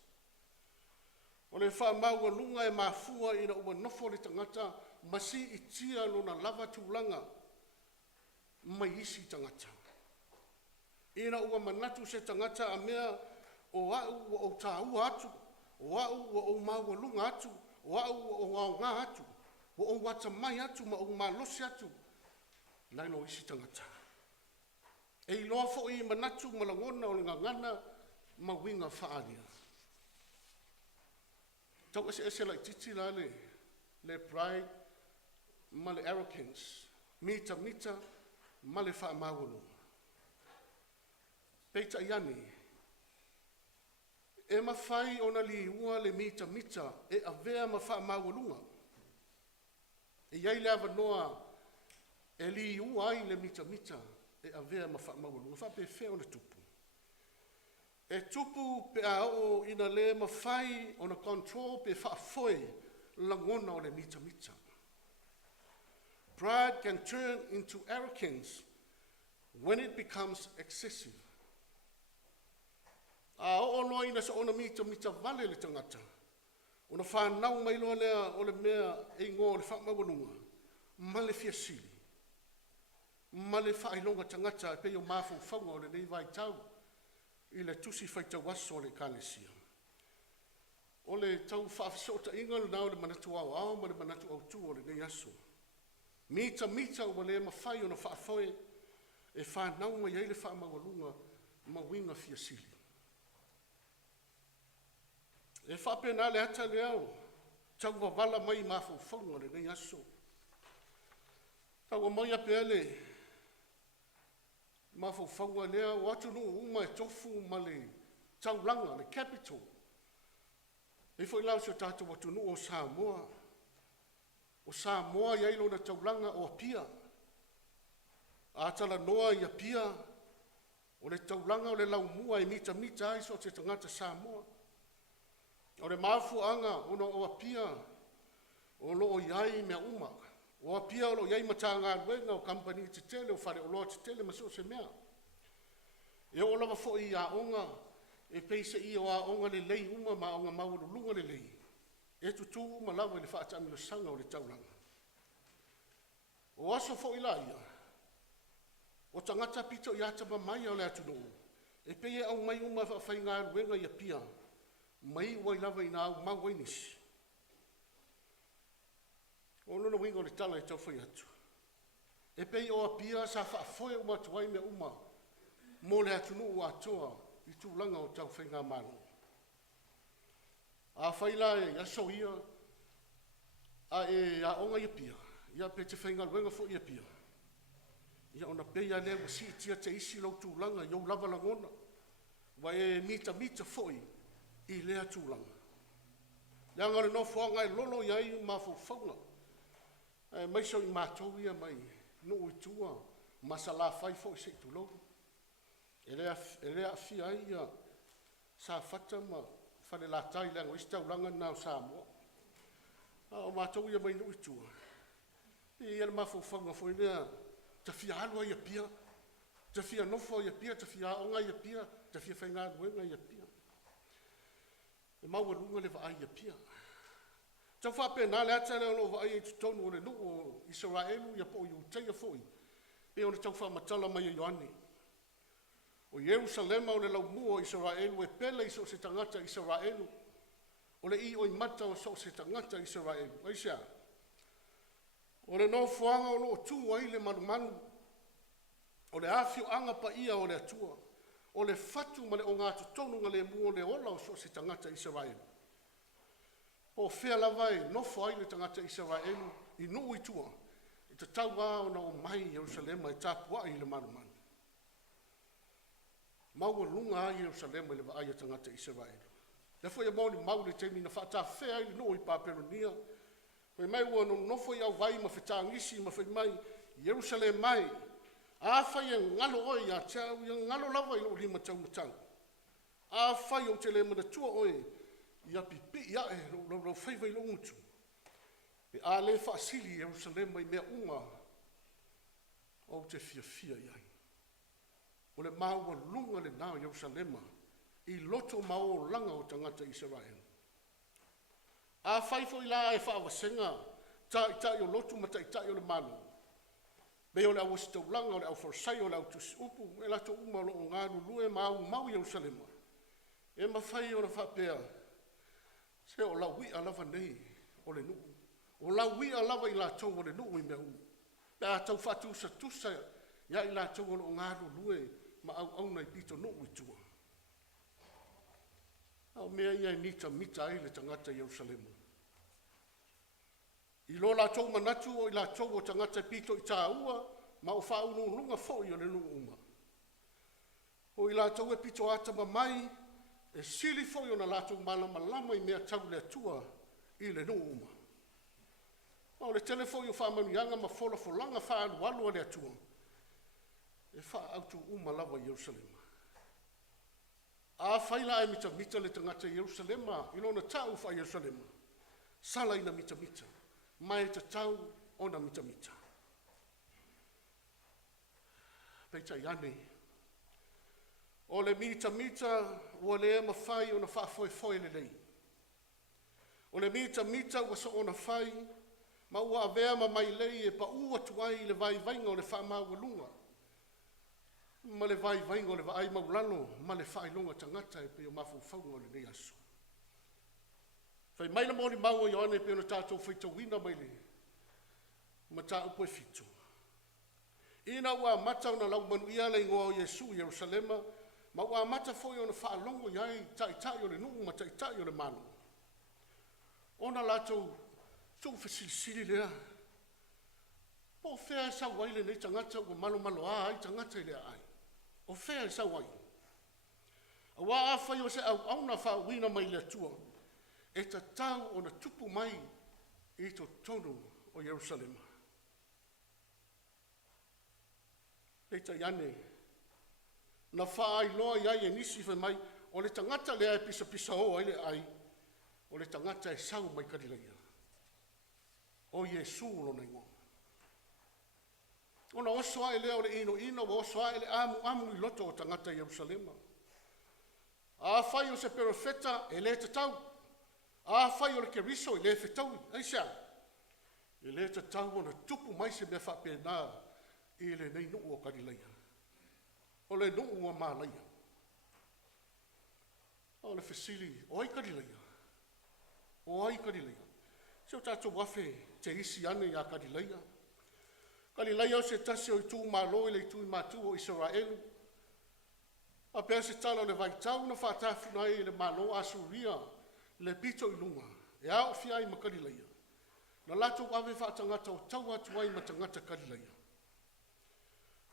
O le whamaualunga e mafua I na ua nofo le tangata, masi I tia lona lava tūlanga, mai isi tangata. Ina ua manatu se tangata a mea o au o tāua atu, o au o maualunga atu, o au o ngā atu, o wata mai atu, ma o malosi atu, nai lo isi tangata. E I loa fo I manatu malangona o le ngangana, ma winga whaalia. Tau ese lai titi la le pride, ma le arrogance, mita, ma le wha mawanu. Peita iani, e mawhai o na li ua le mita, e avea ma wha mawalunga. E iai le avanoa, e li ua ai le mita, e avea ma wha mawalunga. Wha pe whea o na tupu. E tupu pe a o ina le mawhai o na control pe wha foe langona o le mita. Pride can turn into arrogance when it becomes excessive. A o loa ina sa ona mita vale le tangata. Ona whanau mai loa lea o le mea e ngō le whamawalunga. Ma le fiasili. Ma le whailonga tangata e peo mafu whaunga o le nei vai tau. I le tusi whaitau aso o le kalesia. O le tau whaafisota inga nao le manatu au ma le manatu au tu o le nei aso. Mita o le mawhai o na whaafoe e whanau mai ei le whamawalunga ma winga fiasili. E whapena le ata le au, tau wawala mai mafu whaunga le nei aso. Tau mai apea le mafu whaunga lea, o atu nuu uma e tofu ma le taulanga, le capital. E fo ilau se tatu watu nuu o Samoa. O Samoa iai lo na taulanga o apia. A tala noa I apia, o le taulanga o le laumua e mita ai so te tangata Samoa. O le mafuanga o apia o lo o iai mea uma. O apia o lo iai matanga luenga o company te tele o whare o loa te tele maso se mea. E o lava fo I a onga e peisa I o a onga le lei uma ma onga mauru lunga le lei. E tutu uma lava le whaata amilo sanga o le taulanga. O aso fo I la ia. O tangata pita o iata mamai o le atunu. E peye au mai uma whainga luenga I apia. Mai wai lava ina au mau wainis. O lona winga o le tala e tau whai atu. E pei o apia sa whaafoe o matuai mea uma. Mo le atunu o atoa I tūlanga o tau whai ngā manu. A whaila e aso ia. A e a onga I apia. Ia pe te whai ngā luenga fo I apia. Ia ona pei a lea si tia te isi lau tūlanga. Iau lava langona. Wa e mita foi. I lea tūlanga. Ia ngare no whaanga e lolo iai mafu whaunga. Mai so I mātou ia mai no I tua. Masala whai fo I se tūlau. E lea fia ia sa whata ma whane la tai langa. Isi taulanga nao Samoa. O mātou ia mai no I tua. I ia mafu whaunga fo I lea. Ta fia alua I apia. Ta fia nofo I apia. Ta fia onga I apia. Ta fia whainga duenga I apia. E maualunga le vaai I apia. Tau whapena le ata leo lo vaai e tutonu o le nuu o Israelu ia po I uteia foi. E ona tau whamatala mai I Ioane. O Jerusalema o le laumua o Israelu e pele I so se tangata Israelu. O le I o I mata o so se tangata Israelu. Aisea. O le no fuanga o lo tu ai le manu. O le afio anga pa ia o le atua. o le fatu ma le o ngā tonu ngā le mua le ola o so se tangata Israel. O whea lava e nofo ai le tangata Israel i nuu i tua, i te tau ngā o na o mai Jerusalema e tāpua i le manu manu. Maua lunga ai Jerusalema i le vaai a tangata Israel. Le fo ia mauni mau le teimi na whaata whea i nuu i Paperonia, Fai mai ua no nofo i au vai ma whetangisi ma fai mai Jerusalem mai. A fai ngalo oi a tau, ngalo lava i lo lima tau matau. A fai o te le mana tua oi, i a pipi i a e lo fai vai lo ngutu. E a le whaasili Jerusalem mai mea unga o te fia i ai. O le maua lunga le nao Jerusalema i loto mao langa o tangata Israel. A faifo i la e whaawasenga, tai o lotu ma tai o le manu. Be o le au staulanga, o le au forsai, o le au tusi upu, e lato uma o lo ngāru lue mau Jerusalema. E mawhai o le whapea, se o lau wia lava nei o le nuu. O lau wia lava i lato o le nuu i mea u. Pe a tau whatusa tusa, ia i lato o lo ngāru lue, ma au nei pito nuu i tua. Au mea ia nita mita ai le tangata Jerusalema. I lo la tau manatu o i la tau o tangata pito i tāua, ma o whaunu lunga fo i o le nunga uma. O i la tau e pito atama mai, e sili fo i o na la tau malama i mea tau le atua i le nunga uma. Ma o le telefo i o whamanianga ma fola folanga whaalu alu le atua, e wha autu uma lava Jerusalema. A whaila e mita le tangata Jerusalema, i lona tau wha Jerusalema. Sala ina mita. Mai te tau o na mita. Peita iane. O le mita, ua le ema whai o na whaafoe le lei. O le mita, ua sa o na whai, ma ua avea ma mai lei e pa ua tuai le vai vainga o le whaamaua lunga. Ma le vai vainga o le vai maulano, ma le whai lunga tangata e pe o mawhauwhaunga o le nei asu. Fai mai na moni mau o ione pe ona tātou whita wina mai le. Ma tā upo e fitu. Ina ua mata ona lau manuia le ingoa o Jesu i Jerusalema, ma ua mata foi ona whaalongo iai tai o le nuu, ma tai o le manu. Ona lātou tū whesilisili lea. O whea e sau waile nei tangata ua malo ai tangata i lea ai. O whea e sau waile. A wā awhai o se au na whawina mai lea tua. E ta tau o na tupu mai i to tonu o Jerusalema. E ta iane, na wha loa iai e nisi whai mai, o le tangata lea e pisa o ai le ai, o le tangata e sau mai karileia. O Jesu lo na ingo. O na oso ai lea o le ino, o oso ai le amu i loto o tangata Jerusalema. A whai o se profeta e le te tau. A whai o le keriso i le whetau, aisa. I le te tau o na tupu mai se mea whapena i le nei nuu o karileia. O le nuu o māleia. O le whesili, o ai karileia. O ai karileia. Se o tātou wafe te isi ane i a karileia. Karileia o se tasi o i tū mālo i le tū i mātū o Israelu. A pēr se tala le vaitau na whātāwhuna i le mālo a Suria. Le pito i lunga, e au fia i makarileia. Na lato awe whaatangata o tau atu ai ma tangata karileia.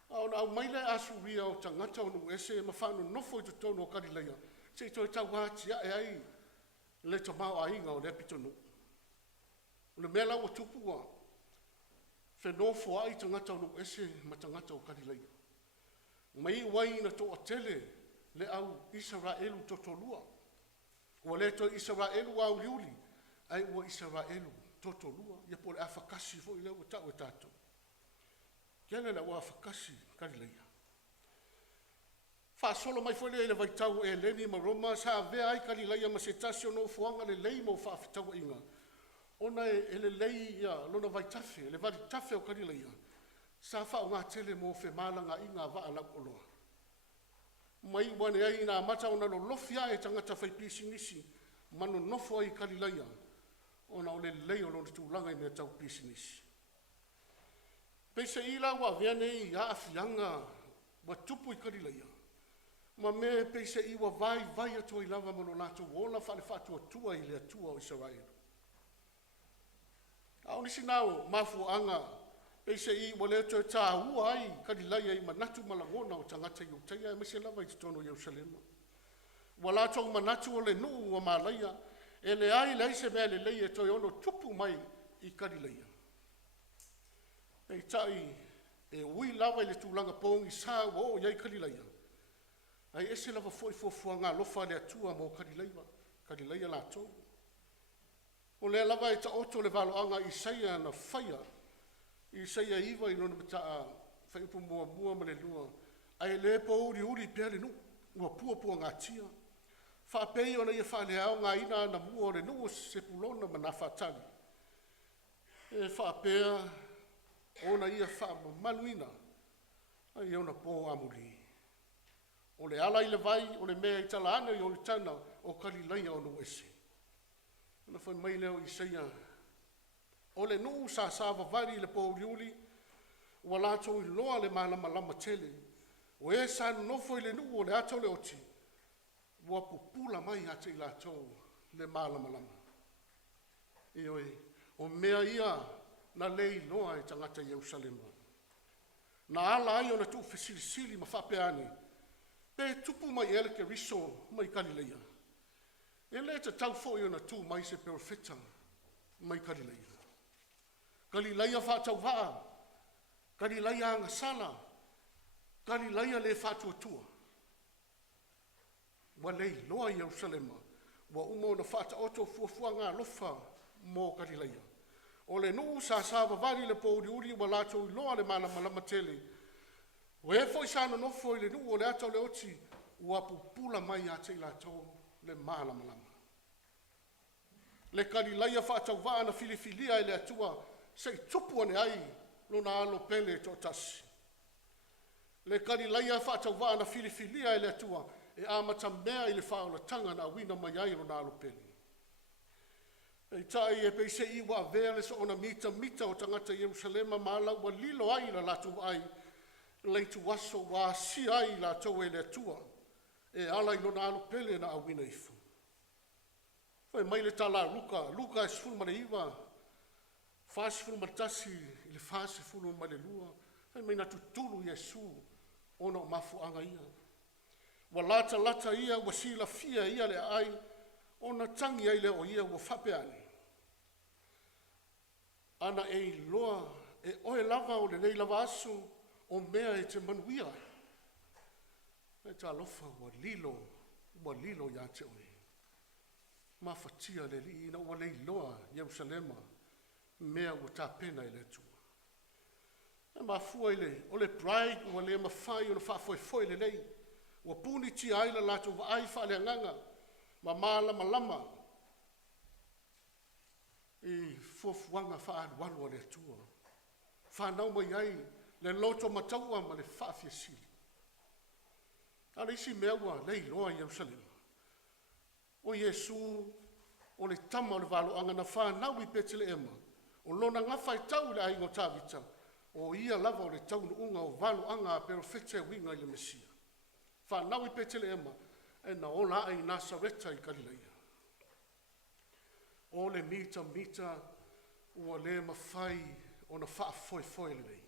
Au na au maile asuria o tangata o nu ese ma whanu nofo i tutono o karileia. Se toi tau ati e ai le tamau a inga o le pito nu. O le mela o tupua, whenofo ai tangata o nu ese ma tangata o karileia. Mai wai na to atele le au Israelu totolua. Ua le to Israelu au liuli, ai ua Israelu totolua, ia po le awhakasi fo i leo tau e tātou. Kia le ua awhakasi karileia. Whaasolo mai fo le vaitau e leni ma Roma, sa vea ai karileia ma se tasio no fuanga le lei mo whaafitau inga. Ona e le lei ia lona vaitafe, le vari tafe o karileia. Sa wha o ngā tele mo fe malanga inga vaa lau oloa. Mai wane ai nā mata o na lo lofia e tangata whai pisi nisi, mano nofo ai karileia, o na o le lei o lona tūlanga i mea tau pisi nisi. Peisa ila wa vea nei a afianga, wa tupu i karileia. Ma me pe se iwa vai atu i lava mano lato ola fale fatua tua i le atua o Israel. Au nisi nao mafu anga pe se iwa le atu e tā ua ai karilaia i manatu malangona o tangata i uteia e mese lava i tutono Yerusalema. Wa lato manatu o le nuu o malaia e le ai le se mea le leia e toi ono tupu mai i karilaia. Pe tai e ui lava i le tūlanga pōngi sā o iai karilaia. Ai ese lava foi ngā lofa le atua mo karilaia lato. O le lava e ta oto le valoanga Isaia na whaia. Isaia iwa i nona mataa whaiupu mua ma le lua. Ai le po uri pia le nu. Ua pua ngā tia. Whapei ona ia whale au ngā ina na mua le nu se pulona ma na whatali. E whapea ona ia whamaluina. Ai ona po amuri. O le ala i le vai, o le mea i tala ana i o le tana o karilaia o no ese. Ona whai mai leo Isaia. O le nuu sa wavari i le pōriuli, ua lato i loa le malama tele. O e sa nofo i le nuu o le ato le oti, ua pupula mai ate i lato le malama. I oe, o mea ia na lei loa e tangata Yerusalema. Na ala ai o na tu fesilisili ma whapeani, pe tupu mai ele ke riso mai karileia. E le te tau fo i ona tu mai se perfeta mai karileia. Karileia whātau waa, karileia anga sala, karileia le whātua tua. Wa lei loa i Yerusalema, wa umo na whāta oto fuafua ngā lofa mō karileia. O le nuu sa wavari le pōriuri wa lato i loa le malama tele. O e fo i sana nofo i le nuu o le ato le oti, ua pupula mai ate i lato le malama. Le karileia whātau waa na filifilia i le atua, se tupu ane ai lona alo pele to tasi. Le karileia whātau waa na filifilia i le atua, e amata mea i le whaolatanga na wina mai ai lona alo pele. E tai e peise iwa vele so ona mita o tangata Yerusalema maala wa lilo ai la latu ai leitu waso wa si ai la tau e le atua e ala i lona alo pele na awina ifu. Fai mai le tala Luka e sifuru mare iwa, fasi furu matasi i le fasi furu mare lua, fai mai na tutulu Yesu ona o mafu anga ia. Wa lata ia wa sila fia ia le ai, ona tangi ai le o ia wa whapeani. Ana e loa, e oe lava o le nei lava asu, o mea e te manuia. E ta lofa wa lilo ia te oe. Ma fatia le li ina wa lei loa Yerusalema, mea wa ta pena i le tua. E ma fua ile, o le pride wa le mawhai o na whafoi le nei, wa puni ti aila lato wa ai wha le nganga, ma malama. I fuafuanga whaalualu o le atua. Whanau mai ai, le loto mataua ma le whaafia sili. Ala isi meaua, lei loa i Yerusalema. O Yesu, o le tama o le valoanga na whanau i Peteleema, o lona ngawhai tau le aingo tāwita, o ia lava o le taunu unga o valoanga a perfecte winga i le Mesia. Whanau i Peteleema, e na ola ai Nasareta i Galileia. O le mita ua le mawhai o na whaafoi le nei.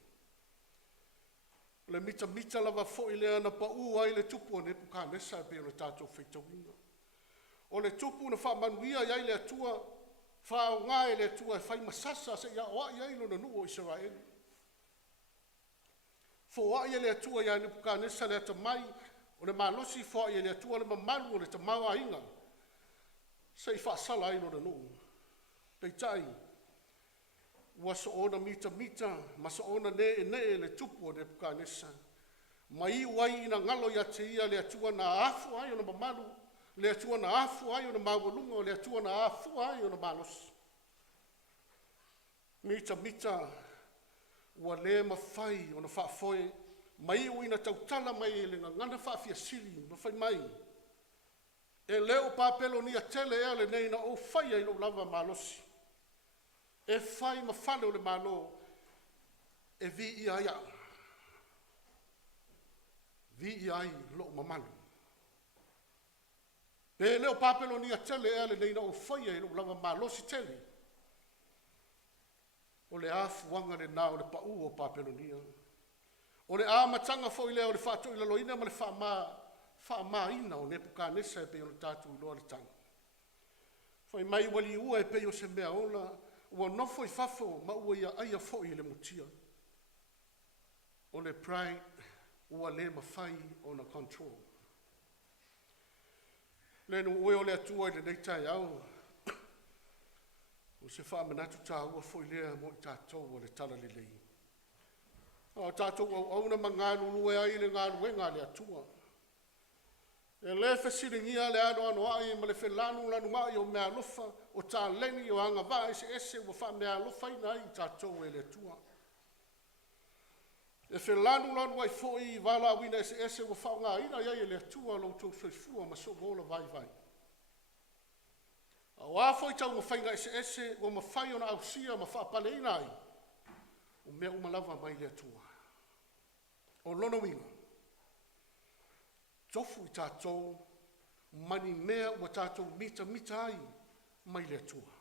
Le mita lava foi lea na pa ua i le tupu o ne puka nesa e pe o le tātou whaitawinga. O le tupu na whaamanuia i ai le atua, whao ngā e le atua e whai masasa se ia oa i ai lo na nuo Israel. Fo ai le atua i ai ne puka nesa le ata mai, o le malosi fo ai le atua le mamalu o le tamawa inga. Sei whaasala ai no na nuu. Peitai, ua so ona mita, ma so ona ne le tupu o le puka nesa. Mai wai ina ngalo ia te ia le atua na afu ai o na mamalu, le atua na afu ai o na mawalunga, le atua na afu ai o na malos. Mita, ua le mawhai o na whaafoe, mai ina tautala mai le ngana whaafia sili, mawhai mai. E leo papelo ni a tele e ale nei na o whaia i lo lava malosi. E whai ma whale o le malo e vi i ai au. Vi i ai lo mamalu. Pe leo Papelonia tele ele nei na o faia ilo lava malosi tele. O le afuanga le nao le pau o Papelonia. O le amatanga fo i leo le whātou i laloina ma le wha ina o Nebukanesa e pe o le tātou i loa le tanga. Fai mai wali ua e pe o se mea ola, ua nofo i fafo ma ua ia aia fo i le mutia. O le pride, ua le mawhai o na control. Le no ue o le atua i le neitai au, o se wha manatu tā ua fo i lea mo i tātou o le tala le lei. O tātou au na mangānu lue ai le ngānu e ngā le atua. E le whasiringia le ano ai ma le whelanu lanu mai o mea lofa o tā leni o anga vai se ese ua wha mea lofa ina i tātou e le atua. E whelanu lanu ai fo i wala wina ese ua wha ngā ina iai e le atua Lotu soifua ma so gola vai vai. A wafo i tau ma whainga ese ua ma whai ona au sia ma wha pale ina ai. O mea umalava mai le atua. O lono winga. Tofu i tātou, mani mea ua tātou mita ai mai le atua.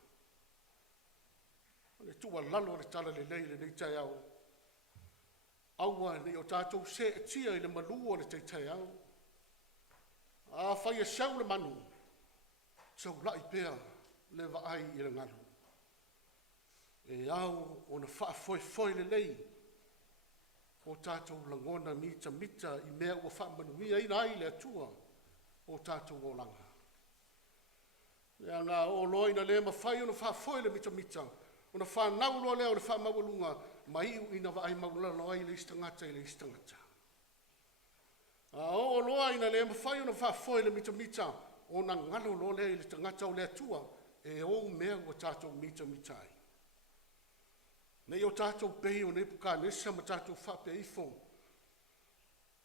Le tua lalo le tala le leile nei tai au. Aua nei o tātou se e tia i le malua le tai au. A whai e sau le manu, sau lai pēa le vaai i le ngalu. E au o na wha foi le lei, o tātou langona mita i mea ua whamanuia ina ai le atua o tātou o langa. Lea ngā o loina le mawhai o na whafoi le mita, o na whanau loa lea o le whamawalunga, mai iu ina wa ai maulalo ai le istangata i le istangata. A o loa ina le mawhai o na whafoi le mita, o na ngalo loa lea i le tangata o le atua, e o mea ua tātou mita ai. Nei o tātou pei o Nebukanesa ma tātou whape ifo.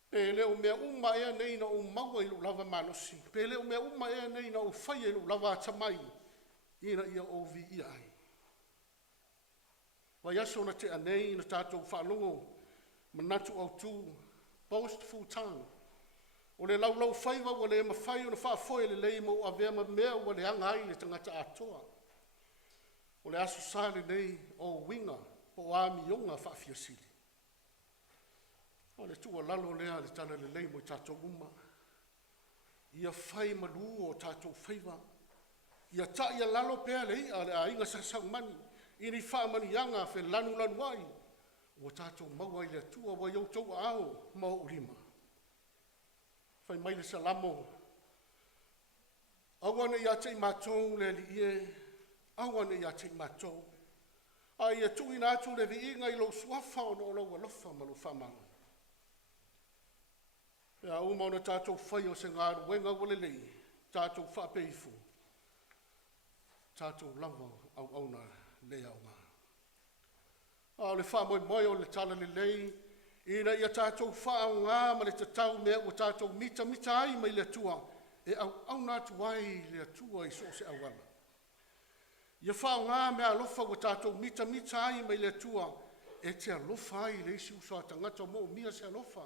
Pe leo mea uma ea nei na o maua i lava manosi. Pe leo mea uma ea nei na o whaia i lava atamai. Ina ia o vi ia ai. Wai aso na te anei na tātou whalongo. Manatu au tū. Post full time. O le lau whaiva o le mawhai o na whaafoe le leimo a vea ma mea o le anga ai le tangata atoa. O le aso sale nei o winga. O ami yonga whaafia sili. O le tua lalo lea le tala le leimo i tātou uma. Ia whai malu o tātou whaiva. Ia ta ia lalo pēa le ia le a inga sasau mani. Ini wha mani yanga whe lanu ai. O tātou maua i le tua wa iau tau ao ma o urima. Whai mai le salamo. Awane ia te mātou le li ie. Awane ia te mātou. Ai e tui nā tū le vi inga i lo suafa o no lau alofa ma lo whamanga. Ia uma ona tātou whai o se ngāru wenga wale lei, tātou whapeifu, tātou lava au auna lea o ngā. A le whamoe moe o le tala le lei, ina ia tātou whaau ngā ma le tatau mea o tātou mita ai mai le tua, e au nā tuai le tua i so se awala. Ia whao ngā mea alofa o tātou mita ai mai le tua, e te alofa ai le isi usoa tangata mo mia se alofa.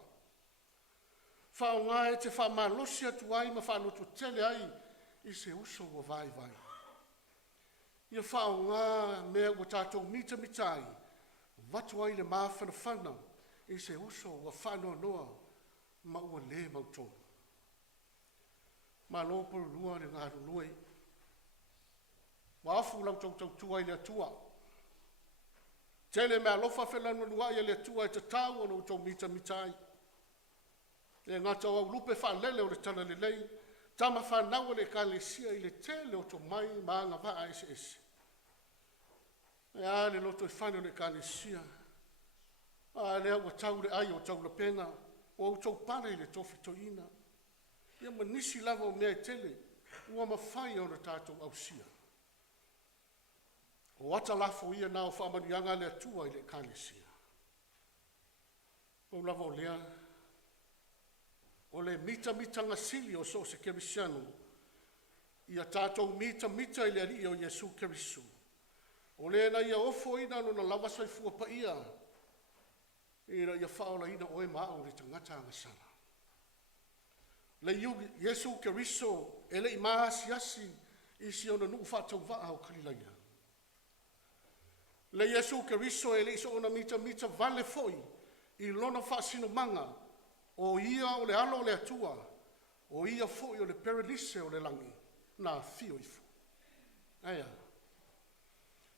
Whao ngā e te whamalosi atu ai ma whanotu tele ai, i se uso o vai. Ia whao ngā mea o tātou mita ai, watu ai le mawhana, i se uso o whanoa noa, ma ua le mautonu. Ma lopo lua le ngā ruluei, Wafu lau tau tua i le tua. Tele mea lofa whelanu lua i le tua i te tau anu tau mita ai. E ngā tau au lupe whalele o le tala le lei, tama whanau le ka le sia i le tele o tau mai ma ngā waa ese. E a le loto i whanu le ka le sia. A le au tau le ai o tau le pena, o au tau pare le tofi toina. Ia manisi lava o mea i tele, ua mawhai o na tātou au sia. O ata lafo ia nā o whamanianga le atua i le kālesia. O lava o lea, o le mita ngasili o so se kerisianu, ia tātou mita i le ari o Jesu Kerisu. O le na ia ofo ina no na lava saifua pa ia, ina ia whaola ina oe maa o le tangata angasara. Le Yesu Keriso, ele imasiasi, isi ona nuu whātau waa o karilaia. Le Yesu Keriso, ele iso ona mita vale foi, I lona whaasino manga, o ia o le alo o le atua, o ia foi o le prejudice o le langi, na fio ifo. Aia.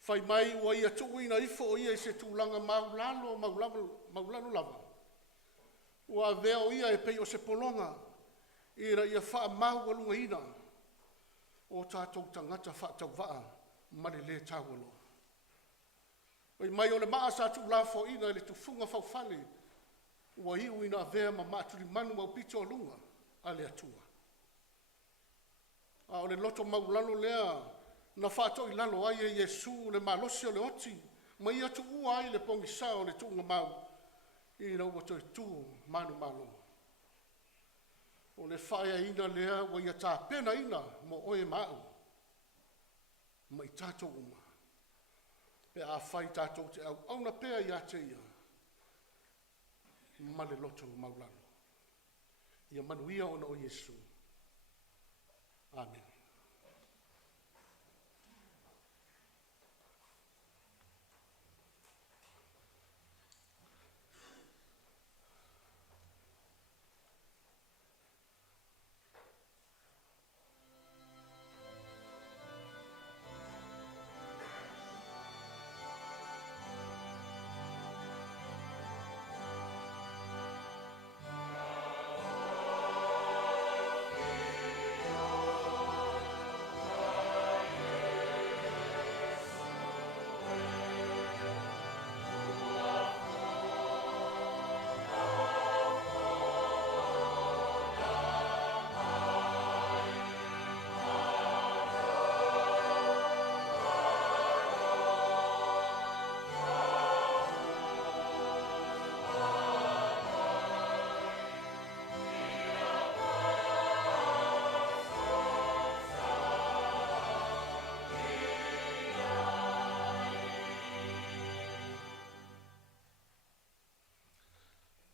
Whai mai ua ia tuuina ifo o ia I se tūlanga maulalo lava. Ua vea o ia e pei o se polonga, ira ia wha mau alunga ina, o tātou tangata wha tau waa, mare le tāwalo. Wai mai o le maa sa tu lafo ina le tufunga whauwhale, ua iu ina vea ma maturi manu mau pito alunga, a le atua. A o le loto maulalo lea, na whātou I lalo ai e Yesu le malosi o le oti, ma ia tu ua ai le pongisa o le tuunga mau, I na ua toi tu manu malo. O le whaia ina lea, wa ia tā pena ina, mo oe mau, ma I tātou uma. Pe a whai tātou te au, au na pea ia te ia, ma le loto maulalo. Ia manuia ona o Yesu. Amen.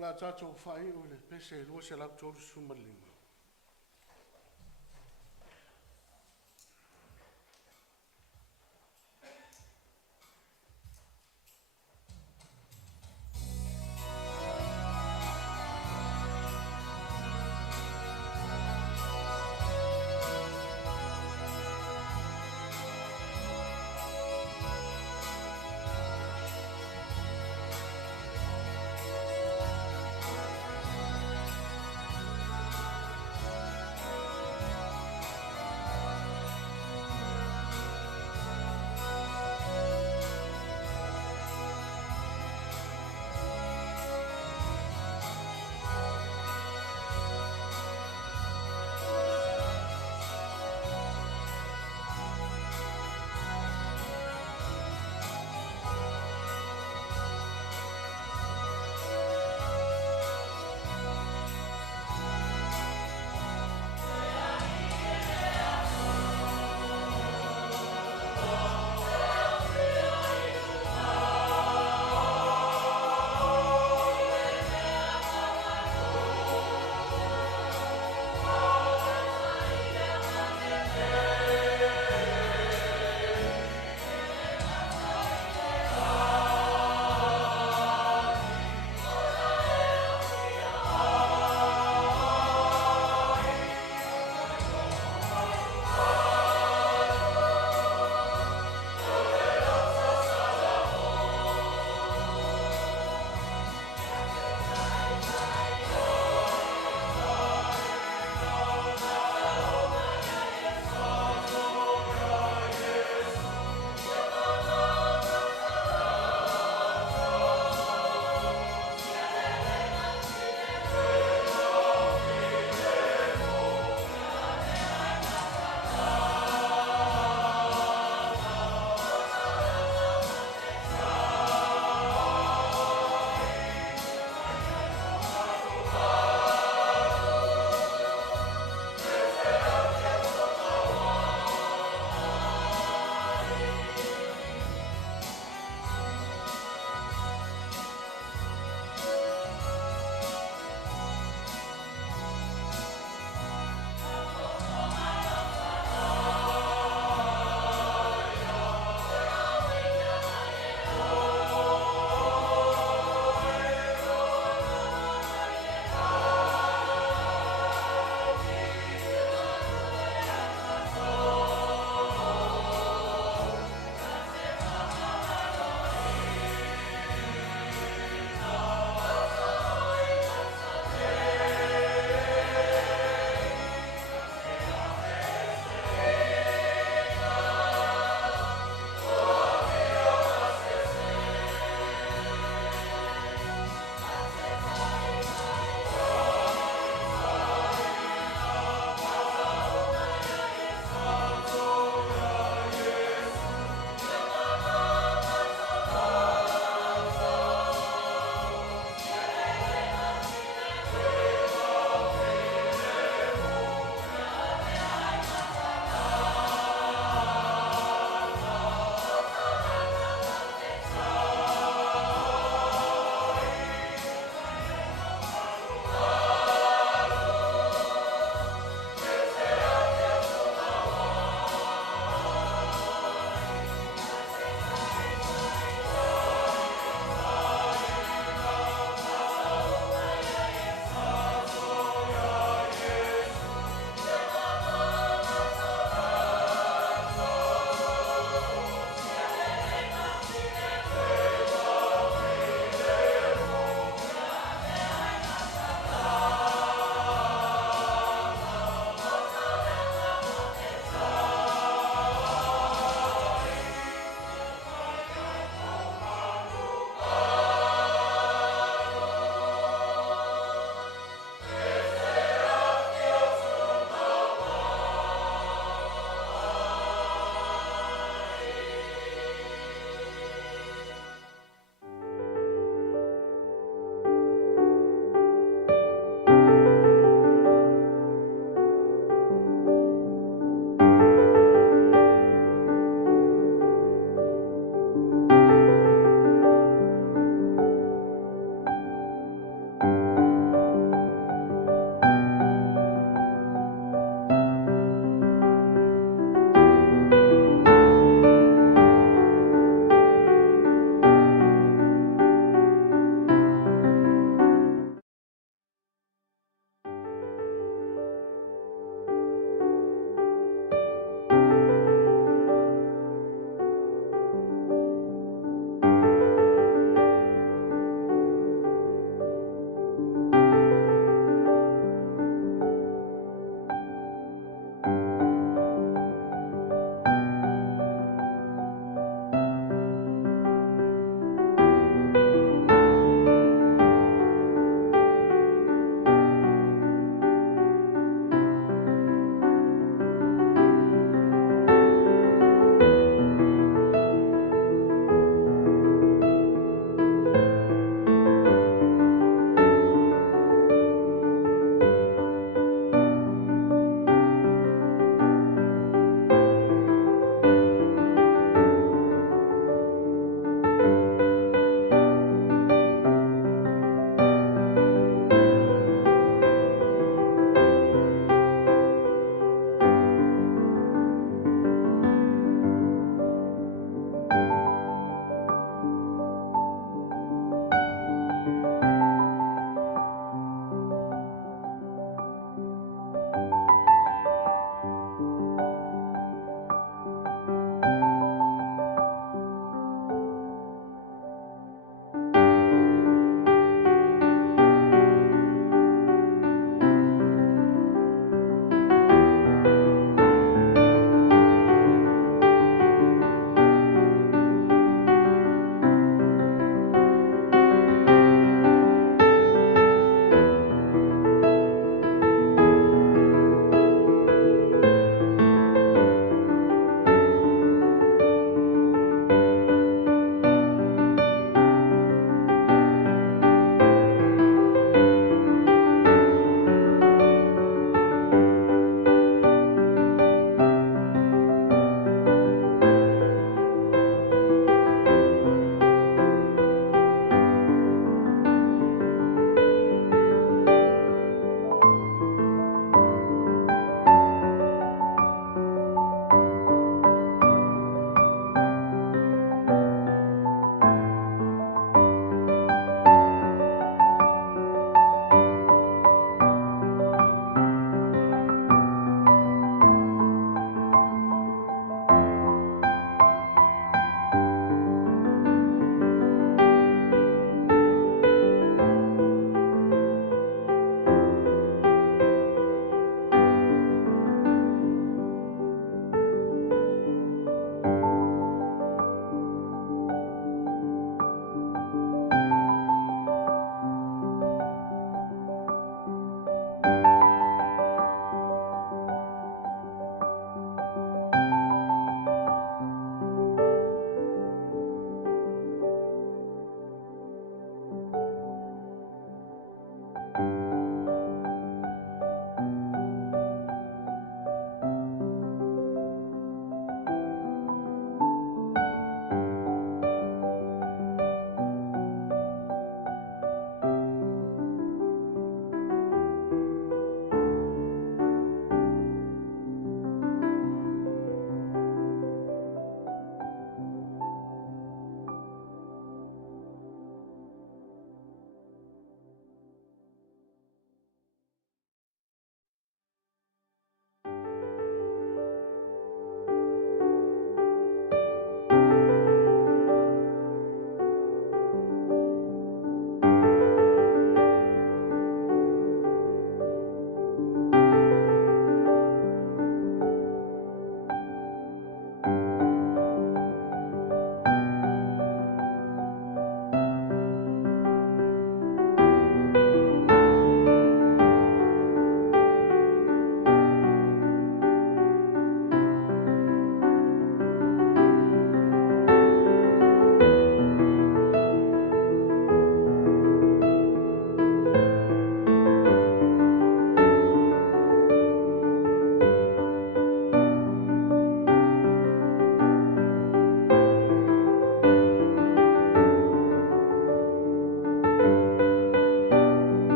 La tātou whai o le pese lua se lau tōru sumalima.